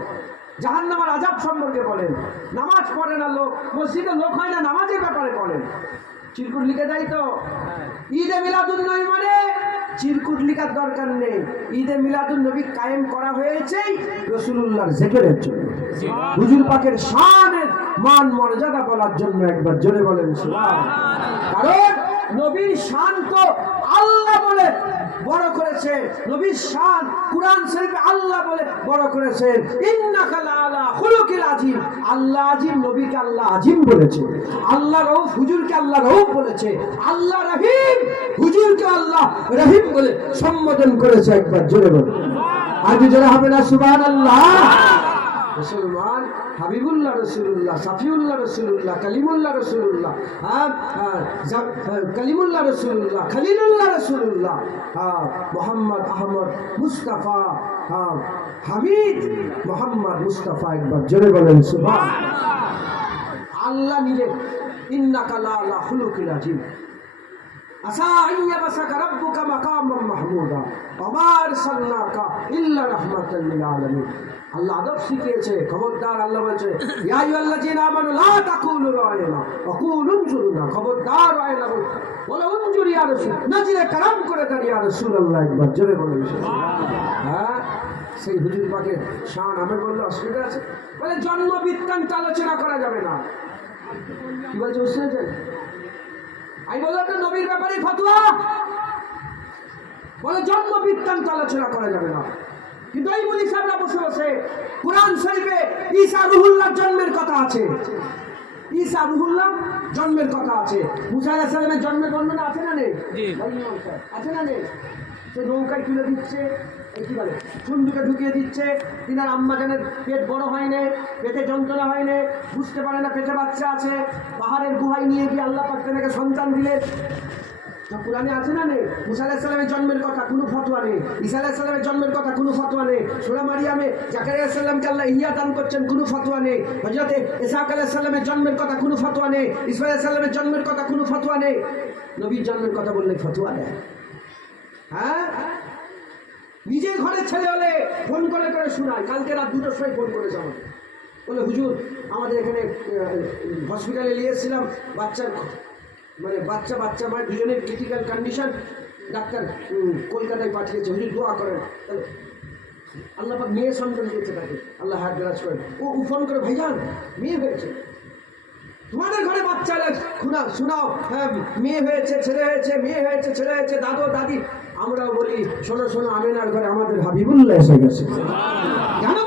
জাহান্নামের আযাব সম্পর্কে বলেন, নামাজ পড়ে না লোক, মসজিদে লোক হয় না, নামাজের ব্যাপারে বলেন, চিরকুট লিখে দেয় তো। ঈদে মিলাদুন নবী মানে চিরকুট লিখার দরকার নেই, ঈদে মিলাদুন নবী কায়েম করা হয়েছে রাসূলুল্লাহর জিকিরের জন্য, হুজুর পাকের শানের মান মর্যাদা বলার জন্য। একবার জোরে বলেন সুবহানাল্লাহ। কারণ নবীর শান তো আল্লাহ বলে বড় করেছে, নবীর শান কুরআন শরীফে আল্লাহ বলে বড় করেছেন, ইন্নাকা লাআলা খুলুকিল আযীম। আল্লাহ আযীম, নবীকে আল্লাহ আযীম বলেছে, আল্লাহ রউফ, হুজুরকে আল্লাহ রউফ বলেছে, আল্লাহ রহিম, হুজুরকে আল্লাহ রহিম বলে সম্বোধন করেছে। একবার জোরে বলুন, আজ জোরে হবে না সুবহানাল্লাহ। মুসলমান হাবিবুল্লাহ রসুল্লাহ, সাফিউল্লাহ রসুল্লাহ, কালিমুল্লাহ রসুল্লাহ, কালিমুল্লাহ রসুল্লাহ, খলিলুল্লাহ রসুল্লাহ, মোহাম্মদ আহমদ মুস্তাফা, হামিদ মোহাম্মদ মুস্তাফা। একবার জোরে বলেন সুবহানাল্লাহ। আল্লাহ নিজে ইন্নাকা লাআলা খুলুকিল আযীম, আসা আন ইয়াবসাকা রাব্বুকা মাকামান মাহমুদা ওয়া মা আরসালনাকা ইল্লা রাহমাতাল লিল আলামিন। আল্লাহ আদব শিখিয়েছে, খবরদার। আল্লাহ বলছে ইয়া আইয়ুহাল্লাযীনা আমানু লা তাকুলু রায়না ওয়া কুলু উনজুরনা, খবরদার রায়না বলো উনজুর ইয়া রাসূল, নজরে কারাম করে দেন ইয়া রাসূলুল্লাহ। একবার জোরে বলুন হ্যাঁ। সেই হুজুর পাকের শান আমি বললে অসুবিধা আছে? বলে জন্ম বৃত্তান্ত আলোচনা করা যাবে না। কি বলছে বুঝতে? আমি বললাম না নবীর ব্যাপারে ফতোয়া, বলে জন্ম বৃত্তান্ত আলোচনা করা যাবে না। কিন্তু এই মুনি সাহেবরা বসে বসে কুরআন শরীফে ঈসা রুহুল্লাহর জন্মের কথা আছে, ঈসা রুহুল্লাহ জন্মের কথা আছে, মুসা আলাইহিস সালামের জন্মের বর্ণনা আছে না নেই? আছে না নেই? সে নৌকায় তুলে দিচ্ছে, কি বলে চুন্ডুকে ঢুকিয়ে দিচ্ছে, তিনার আম্মা জানের পেট বড় হয় না, পেটে যন্ত্রণা হয় না, বুঝতে পারে না পেটে বাচ্চা আছে, পাহাড়ের গুহায় নিয়ে গিয়ে আল্লাহ পাক তাকে সন্তান দিলেন। কুরআনে আছে না নেই? মুসা আলাইহিস সালামের জন্মের কথা কোনো ফতোয়া নেই, ঈসা আলাইহিস সালামের জন্মের কথা কোনো ফতোয়া নেই, সূরা মারিয়ামে জাকারিয়া আলাইহিস সালামকে আল্লাহ ইহইয়া দান করছেন কোনো ফতোয়া নেই, হযরতে ইসহাক আলাইহিস সালামের জন্মের কথা কোনো ফতোয়া নেই, ঈসা আলাইহিস সালামের জন্মের কথা কোনো ফতোয়া নেই। নবীর জন্মের কথা বললে ফতোয়া দেয়। হ্যাঁ, নিজের ঘরের ছেলে হলে ফোন করে করে শোনায়। কালকে রাত 2টার সময় ফোন করেছে আমাকে, বলে হুজুর আমাদের এখানে হসপিটালে নিয়ে এসেছিলাম, বাচ্চার বাচ্চা মায়ের দুজনের ক্রিটিক্যাল কন্ডিশন, ডাক্তার কলকাতায় পাঠিয়েছে, হুজুর দোয়া করেন। আল্লাহ পাক মেয়ে সন্তান দিয়েছে তাকে, আল্লাহ হাত গ্রাস করেন। ও ফোন করে ভাইজান মেয়ে হয়েছে, তোমাদের ঘরে বাচ্চা শোনাও, হ্যাঁ মেয়ে হয়েছে, ছেলে হয়েছে, মেয়ে হয়েছে, ছেলে হয়েছে, দাদু দাদি। আমরাও বলি শোনো শোনো, আমিনার ঘরে আমাদের হাবিবুল্লাহ এসে গেছে। কেন